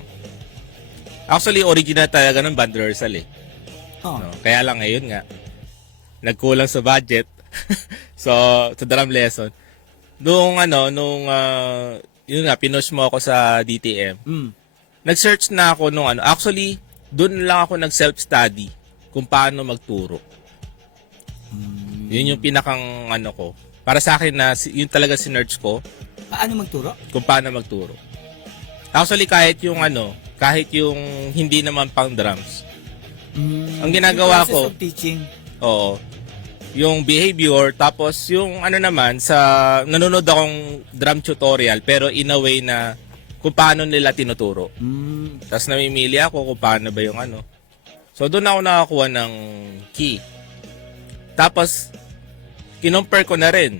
Actually original talaga ng band rehearsal eh. No, kaya lang ngayon nga nagkulang sa budget. So sa drum lesson. Yun nga pinush mo ako sa DTM. Nag-search na ako actually, doon lang ako nag-self-study kung paano magturo. Yun yung pinakang ko. Para sa akin na, yun talaga sinerch ko. Paano magturo? Kung paano magturo. Actually, kahit yung hindi naman pang drums. Ang ginagawa yung process ko, of teaching. Oo. Yung behavior, tapos yung naman, nanonood akong drum tutorial, pero in a way na kung paano nila tinuturo. Tapos namimili ako kung paano ba yung So doon ako nakakuha ng key. Tapos kinompare ko na rin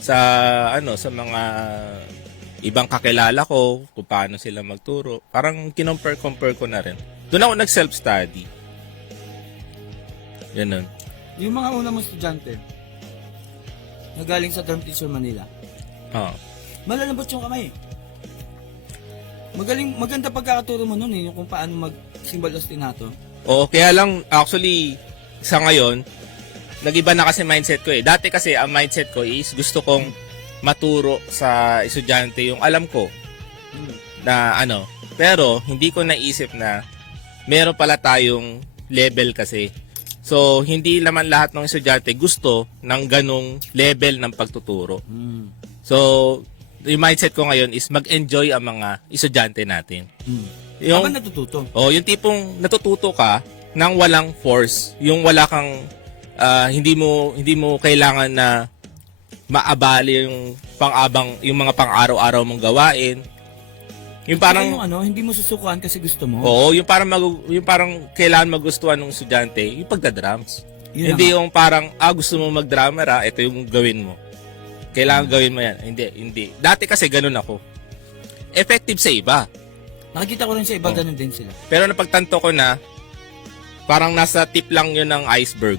sa sa mga ibang kakilala ko kung paano sila magturo. Parang compare ko na rin. Doon ako nag-self-study. Ganun. Yung mga una mong estudyante na galing sa Drum Teacher Manila. Malalambot yung kamay. Maganda pagkakaturo mo nun yung kung paano mag-cymbal ostinato. Oo, kaya lang actually sa ngayon nag-iba na kasi mindset ko eh. Dati kasi ang mindset ko is gusto kong maturo sa estudyante yung alam ko na pero hindi ko naisip na meron pala tayong level kasi. So hindi naman lahat ng estudyante gusto ng ganong level ng pagtuturo. So yung mindset ko ngayon is mag-enjoy ang mga estudyante natin. Habang natututo. Yung tipong natututo ka nang walang force. Yung wala kang, hindi mo kailangan na maabali yung yung mga pang-araw-araw mong gawain. Yung parang, hindi mo susukuan kasi gusto mo. Oo, yung parang kailangan magustuhan ng estudyante, yung pagda-drums. Hindi yung parang, gusto mo mag-drummer, ito yung gawin mo. Kailangan gawin mo yan. Hindi. Dati kasi ganun ako. Effective sa iba. Nakikita ko rin sa iba, ganun din sila. Pero napagtanto ko na, parang nasa tip lang yun ng iceberg.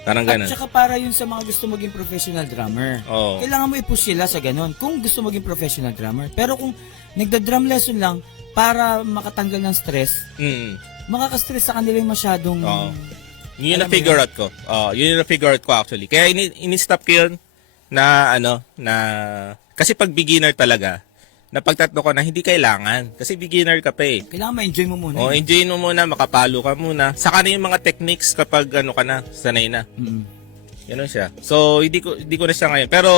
Parang At ganun. saka para yun sa mga gusto maging professional drummer. Oo. Kailangan mo i-push sila sa ganun kung gusto maging professional drummer. Pero kung nagda-drum lesson lang para makatanggal ng stress, Mm. makaka-stress sa kanila yung masyadong... Oo. Yun yung Alam mo na-figure yun? out ko. Yun yung na-figure out ko actually. Kaya ini-stop ko yun na kasi pag beginner talaga, napagtatlo ko na hindi kailangan. Kasi beginner ka pa eh. Kailangan ma-enjoy mo muna. O, enjoyin mo muna, makapalo ka muna. Saka na yung mga techniques kapag ka na, sanay na. Mm. Ganun siya. So, hindi ko na siya ngayon. Pero,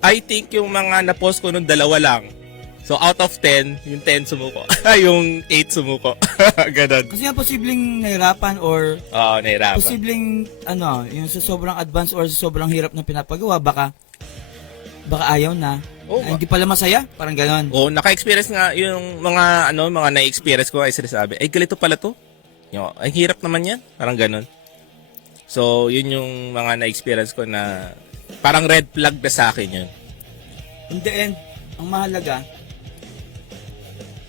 I think yung mga na-post ko nung 2 lang. So, out of 10, yung 10 sumuko. Yung 8 sumuko. Ganun. Kasi nga posibleng nahirapan or Oo, nahirapan. posibleng yung sa sobrang advance or sa sobrang hirap na pinapagawa, baka ayaw na. Oo. Hindi pala masaya, parang ganon. Oo, naka-experience nga yung mga na-experience ko ay sinasabi, ay galito pala to. Yung, ay hirap naman yan. Parang ganun. So, yun yung mga na-experience ko na parang red flag na sa akin yun. In the end, ang mahalaga,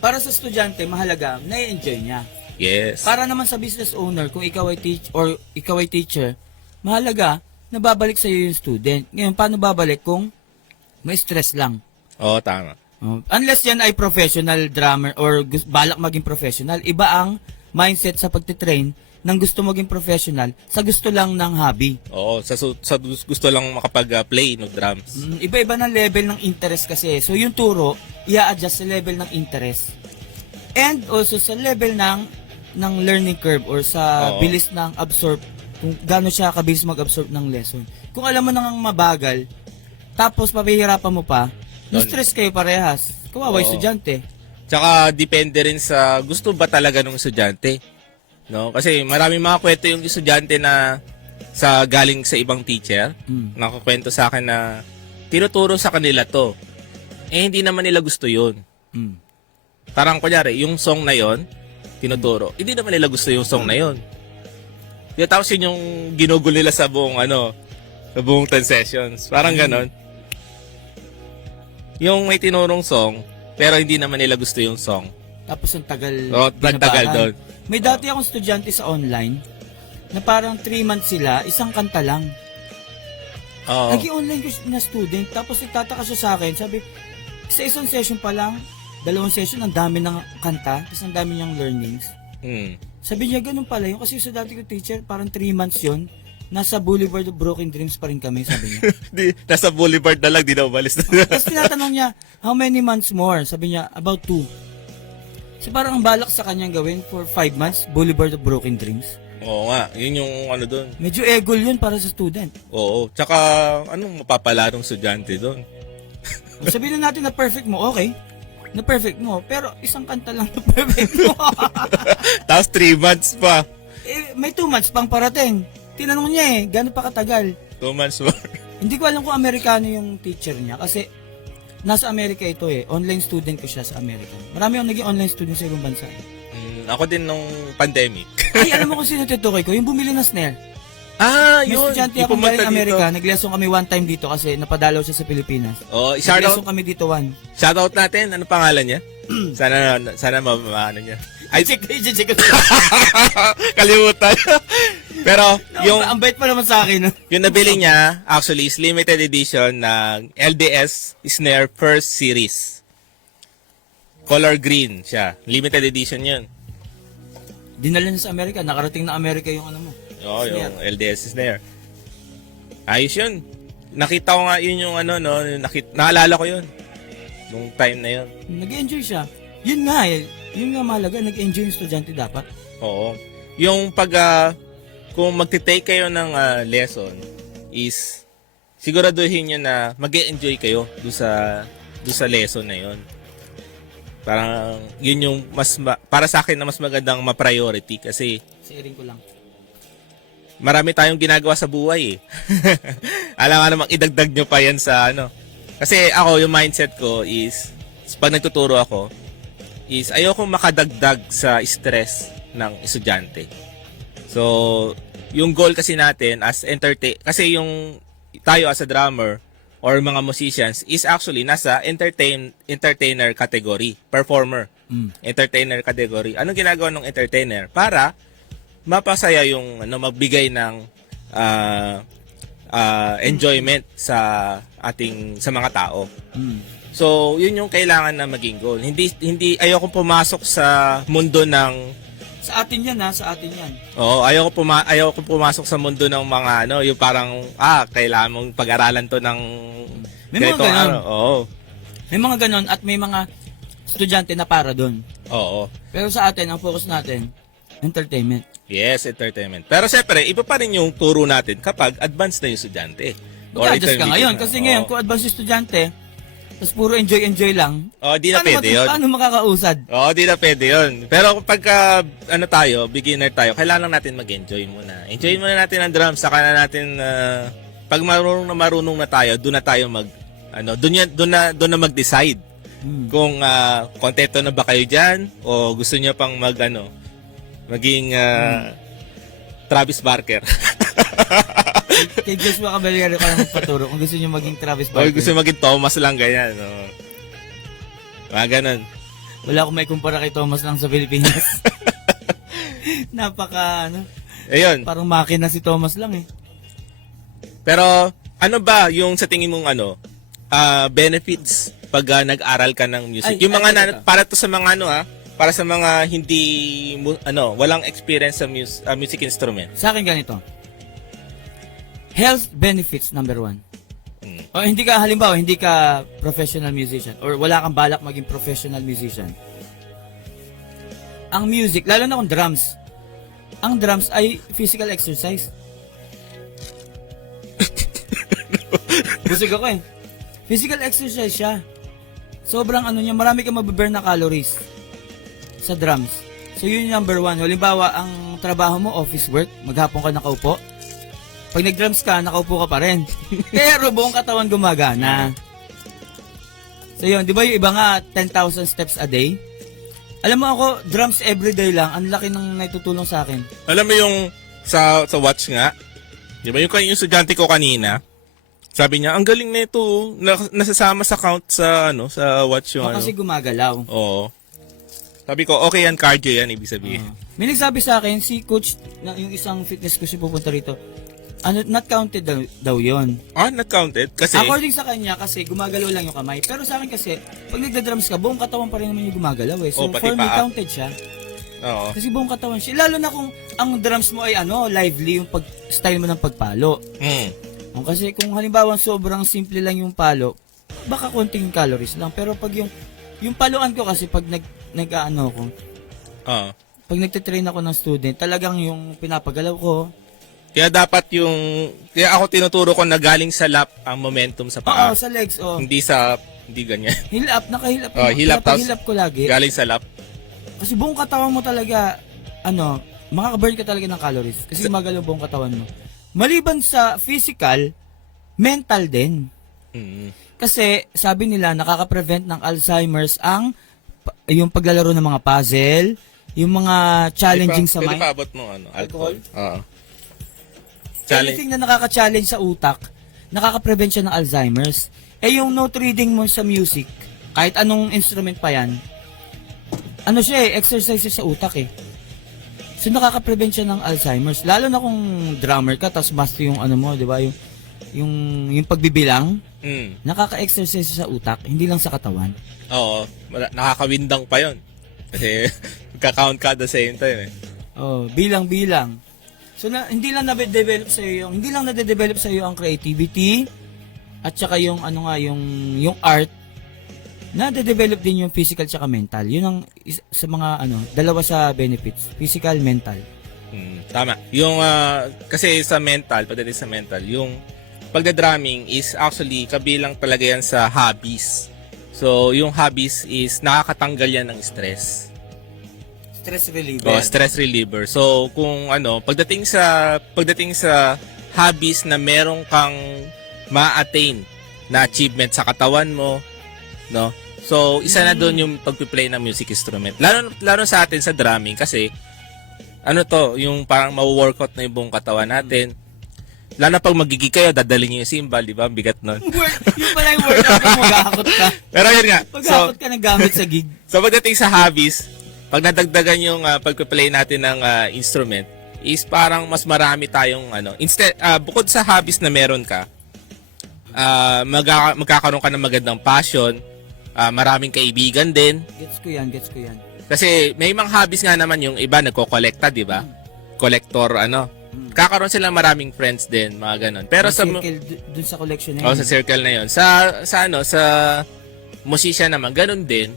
para sa estudyante, mahalaga, na-enjoy niya. Yes. Para naman sa business owner, kung ikaw ay teacher, mahalaga, nababalik sa iyo yung student. Ngayon, paano babalik kung may stress lang? Oo, tama. Unless yan ay professional drummer or balak maging professional, iba ang mindset sa pagtitrain ng gusto maging professional sa gusto lang ng hobby. Oo, sa gusto lang makapag-play ng drums. Iba-iba ng level ng interest kasi. So yung turo, i-adjust sa level ng interest. And also sa level ng learning curve or sa Oo. bilis ng absorb, kung gaano siya kabilis mag-absorb ng lesson. Kung alam mo nang mabagal, tapos papahirapan mo pa, stress kayo parehas. Kawawa yung Oo. estudyante. Tsaka depende rin sa gusto ba talaga ng estudyante. No? Kasi maraming mga kwento yung estudyante na galing sa ibang teacher. Nakakwento sa akin na tinuturo sa kanila to. Eh hindi naman nila gusto yun. Parang kunyari, yung song na yon tinuturo. Hindi naman nila gusto yung song na yon. Tapos yun yung ginugol nila sa buong sa buong 10 sessions. Parang ganon. Yung may tinurong song, pero hindi naman nila gusto yung song. Tapos ang tagal. Oo, tagal binabahan. doon. May dati akong estudyante sa online na parang 3 months sila, isang kanta lang. Oo. Naging online ko na student, tapos nagtataka siya sa akin, sabi, sa isang session pa lang, 2 session, ang dami ng kanta, tapos ang dami niyang learnings. Hmm. Sabi niya, ganun pala yun, kasi sa dati ko teacher, parang 3 months yun, nasa Boulevard of Broken Dreams pa rin kami, sabi niya. Nasa boulevard na lang, di na umalis na. Tapos tinatanong niya, how many months more? Sabi niya, about 2. So parang ang balak sa kanyang gawin for 5 months, Boulevard of Broken Dreams. Oo nga, yun yung doon. Medyo egol yun para sa student. Oo. Tsaka, anong mapapala ng estudyante doon? Sabihin na natin na perfect mo, okay. Na perfect mo, pero isang kanta lang na perfect mo. Tapos 3 months pa. May 2 months pang parating. Tinanong niya gano'n pa katagal. 2 months pa. Hindi ko alam kung Amerikano yung teacher niya kasi nasa Amerika ito Online student ko siya sa Amerika. Marami akong naging online student sa ibang bansa. Ako din nung pandemic. Ay, alam mo kung sino tutukoy ko? Yung bumili ng snare. May yun. estudyante akong galing Amerika. Nag-lesson kami 1 time dito kasi napadalaw siya sa Pilipinas. Oh, shoutout. Nag-lesson kami dito 1. Shoutout natin. Ano pangalan niya? Sana maano niya. Ay, Check. kalimutan. Pero, Ang bait pa naman sa akin. yung nabili niya, actually, is limited edition ng LDS Snare First Series. Color green siya. Limited edition yun. Dinala niya sa Amerika. Nakarating na Amerika yung ano mo. Oo, yung LDS Snare. Ayos yun. Nakita ko nga yun yung naalala ko yun. Nung time na yun. Nag-enjoy siya. Yun nga Yun nga mahalaga. Nag-enjoy yung estudyante dapat. Oo. Yung kung magte-take kayo ng lesson is siguraduhin nyo na mag-enjoy kayo doon sa lesson na yun. Parang yun yung para sa akin na mas magandang ma-priority kasi Sharing ko lang. marami tayong ginagawa sa buhay eh. Alam nga namang idagdag nyo pa yan sa Kasi ako, yung mindset ko is pag nagtuturo ako is ayoko makadagdag sa stress ng estudyante. So, yung goal kasi natin as kasi yung tayo as a drummer or mga musicians is actually nasa entertainer category, performer. Entertainer category. Anong ginagawa ng entertainer? Para mapasaya yung magbigay ng enjoyment sa mga tao. So, yun yung kailangan na maging goal. Hindi ayoko pumasok sa mundo ng Sa atin yan sa atin yan. Oo, ayoko pumasok sa mundo ng mga yung parang kailangan mong pag-aralan to ng May mga ganitong ganon. araw. Oo. May mga ganon at may mga estudyante na para doon. Oo. Pero sa atin, ang focus natin, entertainment. Yes, entertainment. Pero syempre, iba pa rin yung turo natin kapag advanced na yung estudyante. Or Mag-adjust ka intermediate ngayon. na. Kasi ngayon, Oo. kung advanced estudyante, tapos puro enjoy lang, Di na pwede yun. paano makakausad? Di na pwede yun. Pero kapag beginner tayo, kailangan natin mag-enjoy muna. Enjoy muna natin ang drums, saka na natin, pag marunong na tayo, doon na tayo doon na mag-decide. Kung kontento na ba kayo dyan, o gusto niyo pang maging Travis Barker. Kay Joshua Caballero ka lang magpaturo kung gusto niyo maging Travis O Barker. gusto niyo maging Thomas lang, ganyan. Mga ganun. Wala akong may kumpara kay Thomas lang sa Pilipinas. Napaka, Ayun. parang makina si Thomas lang eh. Pero, ano ba yung sa tingin mong benefits pag nag-aral ka ng music? Ay, Yung mga ito. para to sa mga para sa mga hindi walang experience sa music instrument. Sa akin ganito. Health benefits, number 1. Mm. O hindi ka professional musician or wala kang balak maging professional musician. Ang music, lalo na kung drums, ang drums ay physical exercise. Busog ako eh. Physical exercise siya. Sobrang niya, marami kang mababurn na calories sa drums. So yun yung number 1. Halimbawa, ang trabaho mo, office work, maghapon ka nakaupo. Pag nag-drums ka, nakaupo ka pa rin. Pero buong katawan gumagana. So yun, di ba yung iba nga, 10,000 steps a day? Alam mo ako, drums everyday lang, ang laki ng naitutulong sa akin. Alam mo yung sa watch nga, di ba yung estudyante ko kanina, sabi niya, ang galing na ito, nasasama sa count sa sa watch yung Kasi gumagalaw. Oo. Sabi ko, okay yan, cardio yan, ibig sabihin. May nagsabi sa akin, si coach, na yung isang fitness coach yung pupunta rito, not counted daw yun. Not counted? Kasi, According sa kanya, kasi gumagalaw lang yung kamay. Pero sa akin kasi, pag nagda-drums ka, buong katawan pa rin naman yung gumagalaw eh. So pati for me, paa. counted siya. oo. Kasi buong katawan siya. Lalo na kung ang drums mo ay lively yung style mo ng pagpalo. Kasi kung halimbawa sobrang simple lang yung palo, baka konting calories lang. Pero pag yung paluan ko kasi pag ko, Oo. pag nagtitrain ako ng student, talagang yung pinapagalaw ko, Kaya kaya ako tinuturo ko na galing sa lap ang momentum sa paa. sa legs, Hindi ganyan. heel up, naka-heel up. Oh, heel up, Kaya pag tapos heel up ko lagi. Galing sa lap. Kasi buong katawan mo talaga, makaka-burn ka talaga ng calories. Kasi gumagalaw buong katawan mo. Maliban sa physical, mental din. Mm. Kasi sabi nila nakaka-prevent ng Alzheimer's yung paglalaro ng mga puzzle, yung mga challenging sa Pwede mind. pa abot mo alcohol? Oo. Anything na nakaka-challenge sa utak, nakaka-prevent siya ng Alzheimer's. Yung note reading mo sa music, kahit anong instrument pa yan, exercise siya sa utak eh. So nakaka-prevent siya ng Alzheimer's. Lalo na kung drummer ka, tapos master yung mo, di ba? Yung pagbibilang, nakaka-exercise siya sa utak, hindi lang sa katawan. Oo. Nakakawindang pa yon. Kasi magka-count ka at the same time eh. Bilang-bilang. So hindi lang na-develop sa iyo ang creativity at saka yung yung art, na-develop din yung physical at mental. Yun ang sa mga dalawa sa benefits, physical, mental. Tama. Yung kasi pagdating sa mental, yung pagda-drumming is actually kabilang talaga yan sa hobbies. So, yung hobbies is nakakatanggal yan ng stress. Stress reliever. Stress reliever. So, kung pagdating sa hobbies na merong kang ma-attain na achievement sa katawan mo, no? So, isa na doon yung pagpi-play ng music instrument. Lalo sa atin sa drumming kasi yung parang ma-workout na yung buong katawan natin. Lalo na pag magigig kayo, dadalhin niyo yung cymbal, di ba? Bigat nun. Yung pala yung workout mo, mag-aakot ka. Pero yun nga. Mag-aakot ka ng gamit sa gig. So pagdating sa hobbies, pag nadagdagan yung pagpe-play natin ng instrument, is parang mas marami tayong ano, instead bukod sa hobbies na meron ka, magkakaroon ka ng magandang passion, maraming kaibigan din. Gets ko yan. Kasi may mga hobbies nga naman yung iba nagko-collecta, di ba? Collector, ano. Kakaroon sila maraming friends din, mga ganon. Pero sa circle dun sa collection na yun. sa circle na yun. Sa musician naman, ganon din.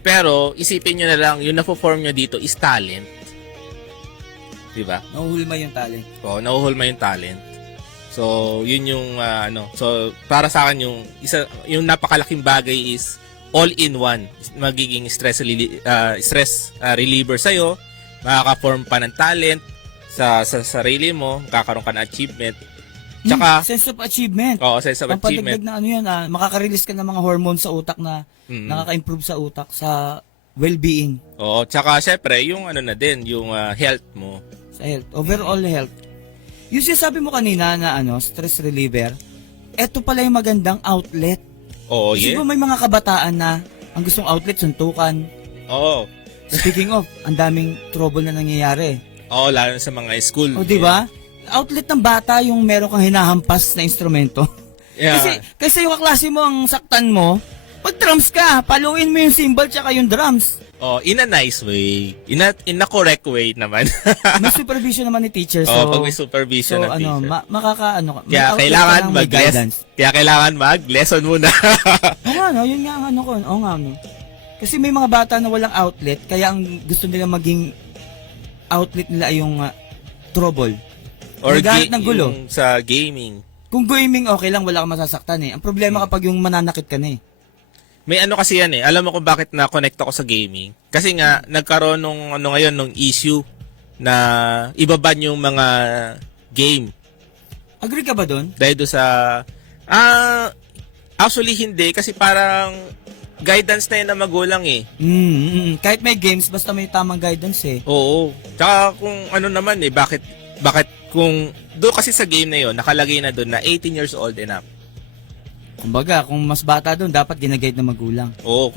Pero isipin nyo na lang, yung na-perform nyo dito is talent. Di ba? Nahuhulma yung talent. Oo, nahuhulma yung talent. So, yun yung So, para sa akin yung napakalaking bagay is all-in-one. Magiging stress reliever sa'yo. Makaka-form pa ng talent sa sarili mo. Kakaroon ka ng achievement. Tsaka, sense of achievement. oo, sense of achievement. Pampadigdag na ano yan, makaka-release ka ng mga hormones sa utak na nakaka-improve sa utak, sa well-being. Oo, tsaka syempre, yung ano na din, yung health mo. Sa health. Overall health. Yung sinasabi mo kanina na stress reliever, eto pala yung magandang outlet. Oo, Kasi yeah. ba may mga kabataan na ang gustong outlet, suntukan. Oo. Speaking of, ang daming trouble na nangyayari. Oo, lalo na sa mga school. O, di ba? Outlet ng bata yung meron kang hinahampas na instrumento. Yeah. Kasi yung kaklase mo ang saktan mo, pag drums ka, paluin mo yung cymbal tsaka yung drums. Oh, in a nice way. In a correct way naman. May supervision naman ni teacher. So, pag may supervision ng teacher. May Kaya outlet kailangan ka ng may guidance. Kaya kailangan mag-lesson muna. Oo nga, no? Yun nga ang ano ko. Oo nga, no? Kasi may mga bata na walang outlet, kaya ang gusto nila maging outlet nila ay yung trouble. Or Nagalit ng gulo. yung sa gaming. Kung gaming, okay lang, wala kang masasaktan eh. Ang problema kapag yung mananakit ka na eh. May ano kasi yan eh. Alam mo kung bakit na-connect ako sa gaming? Kasi nga, nagkaroon nung issue na ibaban yung mga game. Agree ka ba doon? Dahil doon sa... actually hindi. Kasi parang guidance na yun na magulang eh. Kahit may games, basta may tamang guidance eh. Oo. Tsaka kung ano naman eh, bakit kung doon kasi sa game na yun, nakalagay na doon na 18 years old and up. Kumbaga, kung mas bata doon, dapat ginaguide na magulang. Oo,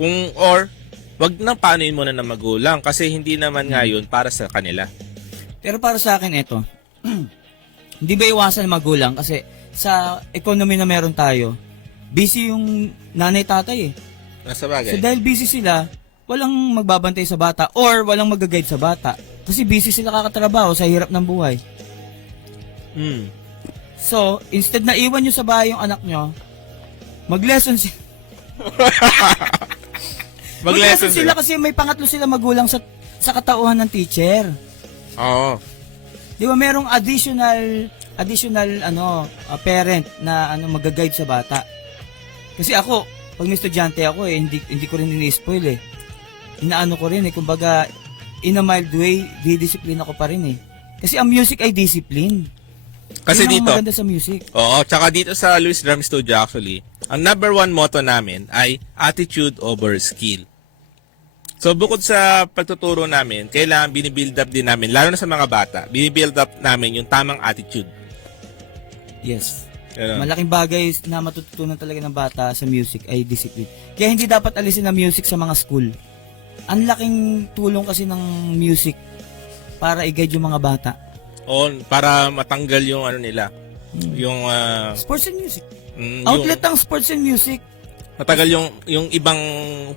wag nang panuin muna ng magulang kasi hindi naman nga yun para sa kanila. Pero para sa akin, ito, hindi ba iwasan ng magulang? Kasi sa economy na meron tayo, busy yung nanay-tatay eh. Nasa bagay. So dahil busy sila, walang magbabantay sa bata or walang mag-guide sa bata. Kasi busy sila kakatrabaho sa hirap ng buhay. So, instead na iwan nyo sa bahay yung anak nyo, mag-lesson sila. Mag-lesson sila kasi may pangatlo sila magulang sa katauhan ng teacher. Oo. Di ba merong additional parent na mag-guide sa bata. Kasi ako, pag may estudyante ako hindi ko rin ini-spoil eh. Inaano ko rin eh, kumbaga in a mild way, didisiplina ko pa rin eh. Kasi ang music ay discipline. Kasi Yun ang dito, maganda sa music. oo, tsaka dito sa Luis Drum Studio actually, ang number 1 motto namin ay attitude over skill. So bukod sa pagtuturo namin, kailangan binibuild up din namin, lalo na sa mga bata, binibuild up namin yung tamang attitude. Yes. Ganun. Malaking bagay na matututunan talaga ng bata sa music ay discipline. Kaya hindi dapat alisin ang music sa mga school. Ang laking tulong kasi ng music para i-guide yung mga bata. O para matanggal yung ano nila, yung Sports and music. yung Outlet ng sports and music. matagal yung ibang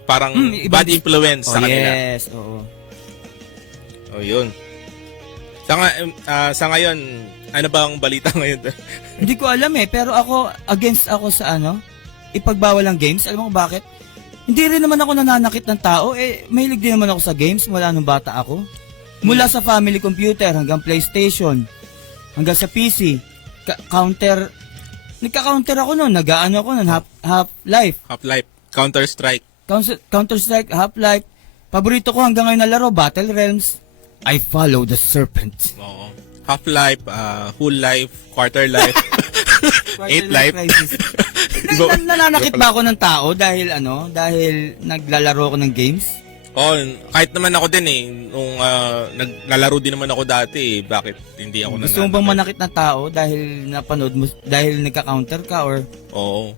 parang ibang bad influence sa kanila. Yes, oo. Oh, yun. Sa ngayon, ano ba ang balita ngayon? Hindi ko alam eh, pero against ako sa ipagbawal ang games. Alam mo bakit? Hindi rin naman ako nananakit ng tao. Mahilig din naman ako sa games mula nung bata ako. Mula sa family computer hanggang PlayStation, hanggang sa PC, nagka-counter ako noon, nag-aano ako noon, Half-Life. Half-Life, Counter-Strike. Counter-Strike, Half-Life. Paborito ko hanggang ngayon na laro, Battle Realms. I follow the serpent. Oo. Half-Life, Whole Life, Quarter Life, Eight Life. Nananakit ba ako ng tao dahil naglalaro ako ng games? Oh, kahit naman ako din eh, nung naglalaro din naman ako dati eh, bakit hindi ako Gusto mo bang manakit ng tao dahil napanood mo, dahil nagka-counter ka or... Oo.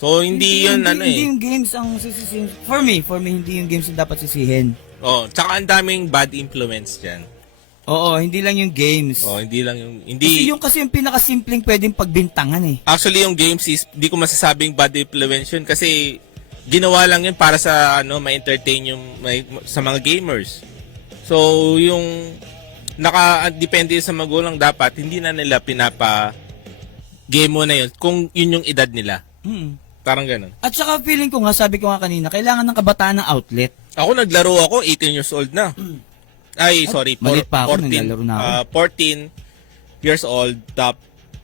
So, hindi yung games ang sisisihin. For me, hindi yung games ang dapat sisihin. Oh, tsaka ang daming bad influence dyan. Oo, hindi lang yung games. Oh, hindi lang yung Kasi yung pinakasimpleng pwedeng pagbintangan eh. actually yung games is di ko masasabing bad influence yun kasi ginawa lang yun para sa ma-entertain yung sa mga gamers. So yung depende sa magulang dapat hindi na nila game mo na yun kung yun yung edad nila. Mm. Parang ganun. At saka feeling ko nga, sabi ko nga kanina, kailangan ng kabataan ng outlet. Ako naglaro ako 18 years old na. Ay, sorry. Malit pa ako, 14, naglalaro na ako. 14 years old.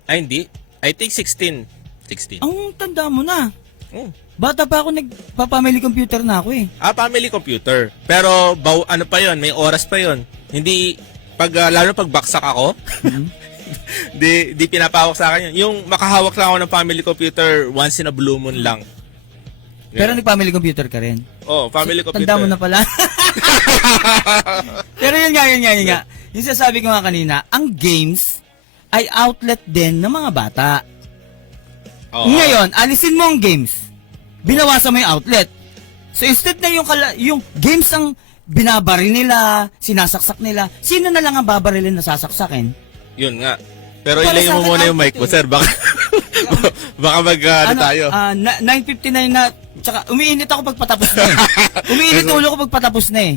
Ay, hindi. I think 16. 16. Ang tanda mo na. Oh. Bata pa ako, nagpapamily computer na ako eh. Family computer. Pero, ano pa yon, may oras pa yon. Hindi, lalo pag baksak ako, di pinapahawak sa akin yun. Yung makahawak lang ako ng family computer once in a blue moon lang. Pero nag-family computer ka rin. Oh, family computer. Tanda mo na pala. Pero yun nga. Yung sasabi ko nga kanina, ang games ay outlet din ng mga bata. Oo. Ngayon, alisin mo ang games. Binawasan mo yung outlet. So instead na yung games ang binabaril nila, sinasaksak nila, sino na lang ang babarilin na sasaksakin? Yun nga. Pero Para ilayin sa mo akin, muna yung mic mo, sir. Baka tayo. 9:59 na, tsaka umiinit ako pag patapos na eh. Umiinit ulo ko pag patapos na eh.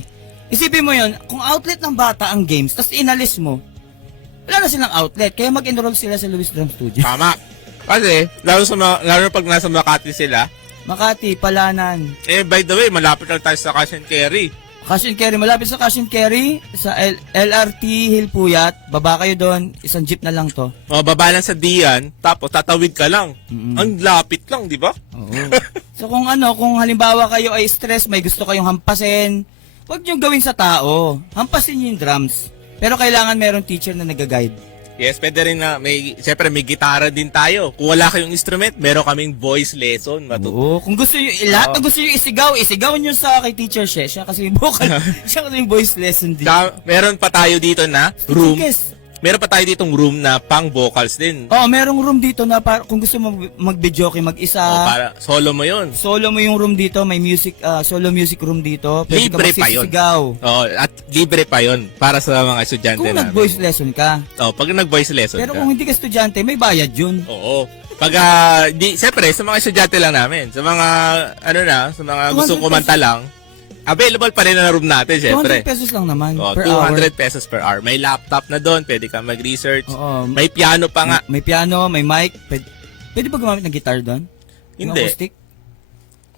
Isipin mo yun, kung outlet ng bata ang games, tapos inalis mo, wala na silang outlet, kaya mag-enroll sila sa Luis Drum Studio. Tama. Kasi, lalo na pag nasa Makati sila, Makati, Palanan. by the way, malapit lang tayo sa Cash and Carry. Cash and Carry, malapit sa Cash and Carry, sa LRT Hilpuyat, baba kayo doon, isang jeep na lang to. Baba lang sa Dian, tapos tatawid ka lang. Ang lapit lang, di ba? Oo. So kung halimbawa kayo ay stress, may gusto kayong hampasin, huwag niyong gawin sa tao. Hampasin niyo yung drums. Pero kailangan merong teacher na nag-guide. Yes, pwede rin na siyempre may gitara din tayo. Kung wala kayong instrument, meron kaming voice lesson. Oo. Kung gusto niyo, lahat na gusto niyo isigaw niyo sa kay teacher siya kasi yung vocal, siya kasi yung voice lesson din. Meron pa tayo dito na room. Yes. Meron pa tayo ditong room na pang vocals din. Oh, merong room dito na kung gusto mo mag-videoke mag-isa. Para solo mo 'yon. Solo mo yung room dito, may music solo music room dito. Pwede Libre pa 'yon. At libre pa 'yon para sa mga estudyante kung namin. nag-voice lesson ka. Pag nag-voice lesson Pero ka. kung hindi ka estudyante, may bayad 'yun. Oo. Pag siyempre sa mga estudyante lang namin, sa mga sa mga 200 gustong kumanta lang, available pa rin ang room natin, syempre. 200 pesos lang naman per 200 hour. pesos per hour. May laptop na doon, pwede kang mag-research. Oo. May piano pa nga. May piano, may mic. Pwede ba gumamit ng guitar doon? Yung Hindi. acoustic?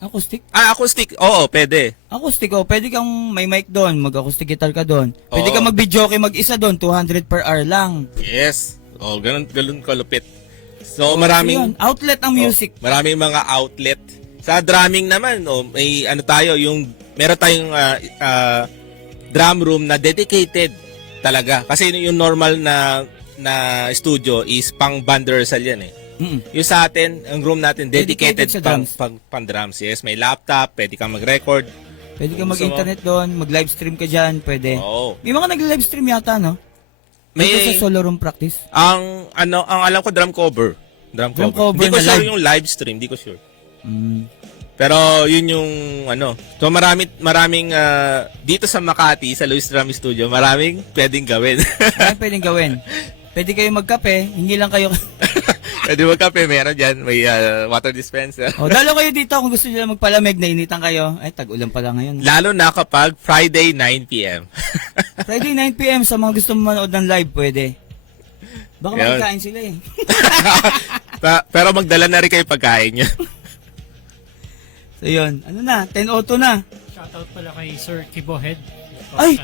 Acoustic? Acoustic. Oo, pwede. Acoustic, pwede kang may mic doon, mag-acoustic guitar ka doon. Pwede Oo. kang mag-videoke mag-isa doon, 200 per hour lang. Yes. Ganun kalupit. So, Yun, maraming outlet ng music. maraming mga outlet. Sa drumming naman, may meron tayong drum room na dedicated talaga. Kasi yung normal na studio is pang band rehearsal yan eh. Yung sa atin, ang room natin dedicated, Dedicated sa drums. pang drums. Yes, may laptop, pwede kang mag-record. Pwede kang Gusto mo? mag-internet doon, mag-livestream ka dyan, pwede. Oo. May mga nag-livestream yata, no? May sa solo room practice. Ang alam ko drum cover. Drum cover Hindi ko na sure live. yung live stream, hindi ko sure. Mm. Pero yun yung So maraming dito sa Makati, sa Luis Drum Studio, maraming pwedeng gawin. Ano pwedeng gawin? Pwede kayo magkape, hindi lang kayo... Pwede magkape, meron dyan, may water dispenser. Dalo kayo dito kung gusto nyo magpalamig, nainitan kayo. Ay, tag-ulan pala ngayon. Lalo na kapag Friday 9 p.m. Friday 9 p.m. sa mga gusto manood ng live, pwede. Baka Yun. makikain sila eh. Pero magdala na rin kayo pagkain nyo. So yun, 10:02 na. Shoutout pala kay Sir Kibohead. Ay!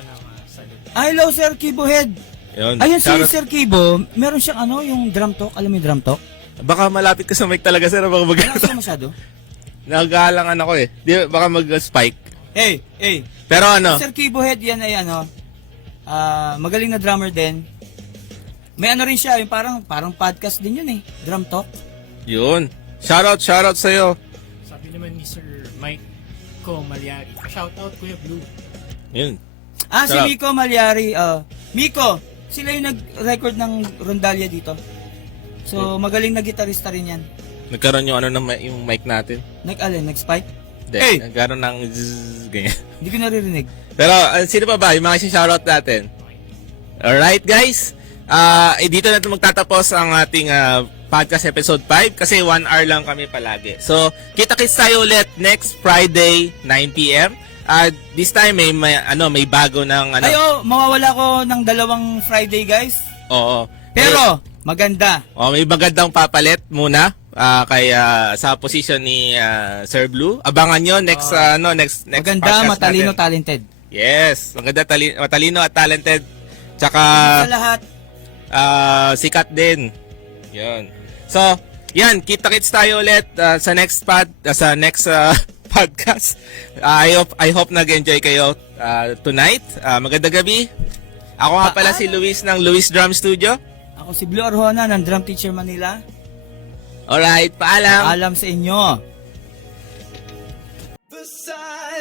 Salud. Hello, Sir Kibo Head. Yun. Ayun si Shoutout- Sir Kibo, meron siyang yung drum talk. Alam mo yung drum talk? Baka malapit ka sa mic talaga, sir. Baka Wala ka masyado. Nagalangan ako eh. Baka mag-spike. Hey! Pero Sir Kibo Head, yan ay magaling na drummer din. May rin siya, yung parang podcast din yun eh. Drum talk. Yun. Shoutout sa'yo. Sabi naman ni Sir Mike Malyari. Shoutout Kuya Blue. Yun. Si Sarap. Miko Malyari. Miko, sila yung nag-record ng Rondalia dito. So, magaling na gitarista rin yan. Nagkaroon yung mic natin. Nag-spike? Hindi. Hey! Nagkaroon ng zzz, ganyan. Hindi ko naririnig. Pero sino pa ba? Yung mga shoutout natin. Alright guys, dito na ito magtatapos ang ating podcast episode 5 kasi 1 hour lang kami palagi. So, kita-kits tayo ulit next Friday, 9 p.m. This time may bago ng ano. Mawawala ko ng 2 Friday, guys. Oo. Pero, maganda. May magandang papalit muna sa position ni Sir Blue. Abangan nyo next next Maganda, podcast matalino, natin. talented. Yes, maganda, matalino at talented. Tsaka Sa lahat. sikat din. 'Yon. So, yan, kita-kits tayo ulit sa next podcast. I hope nag-enjoy kayo tonight. Magandang gabi. Ako nga pala si Luis ng Luis Drum Studio. Ako si Blue Arjona ng Drum Teacher Manila. Alright, paalam. Paalam sa inyo. The side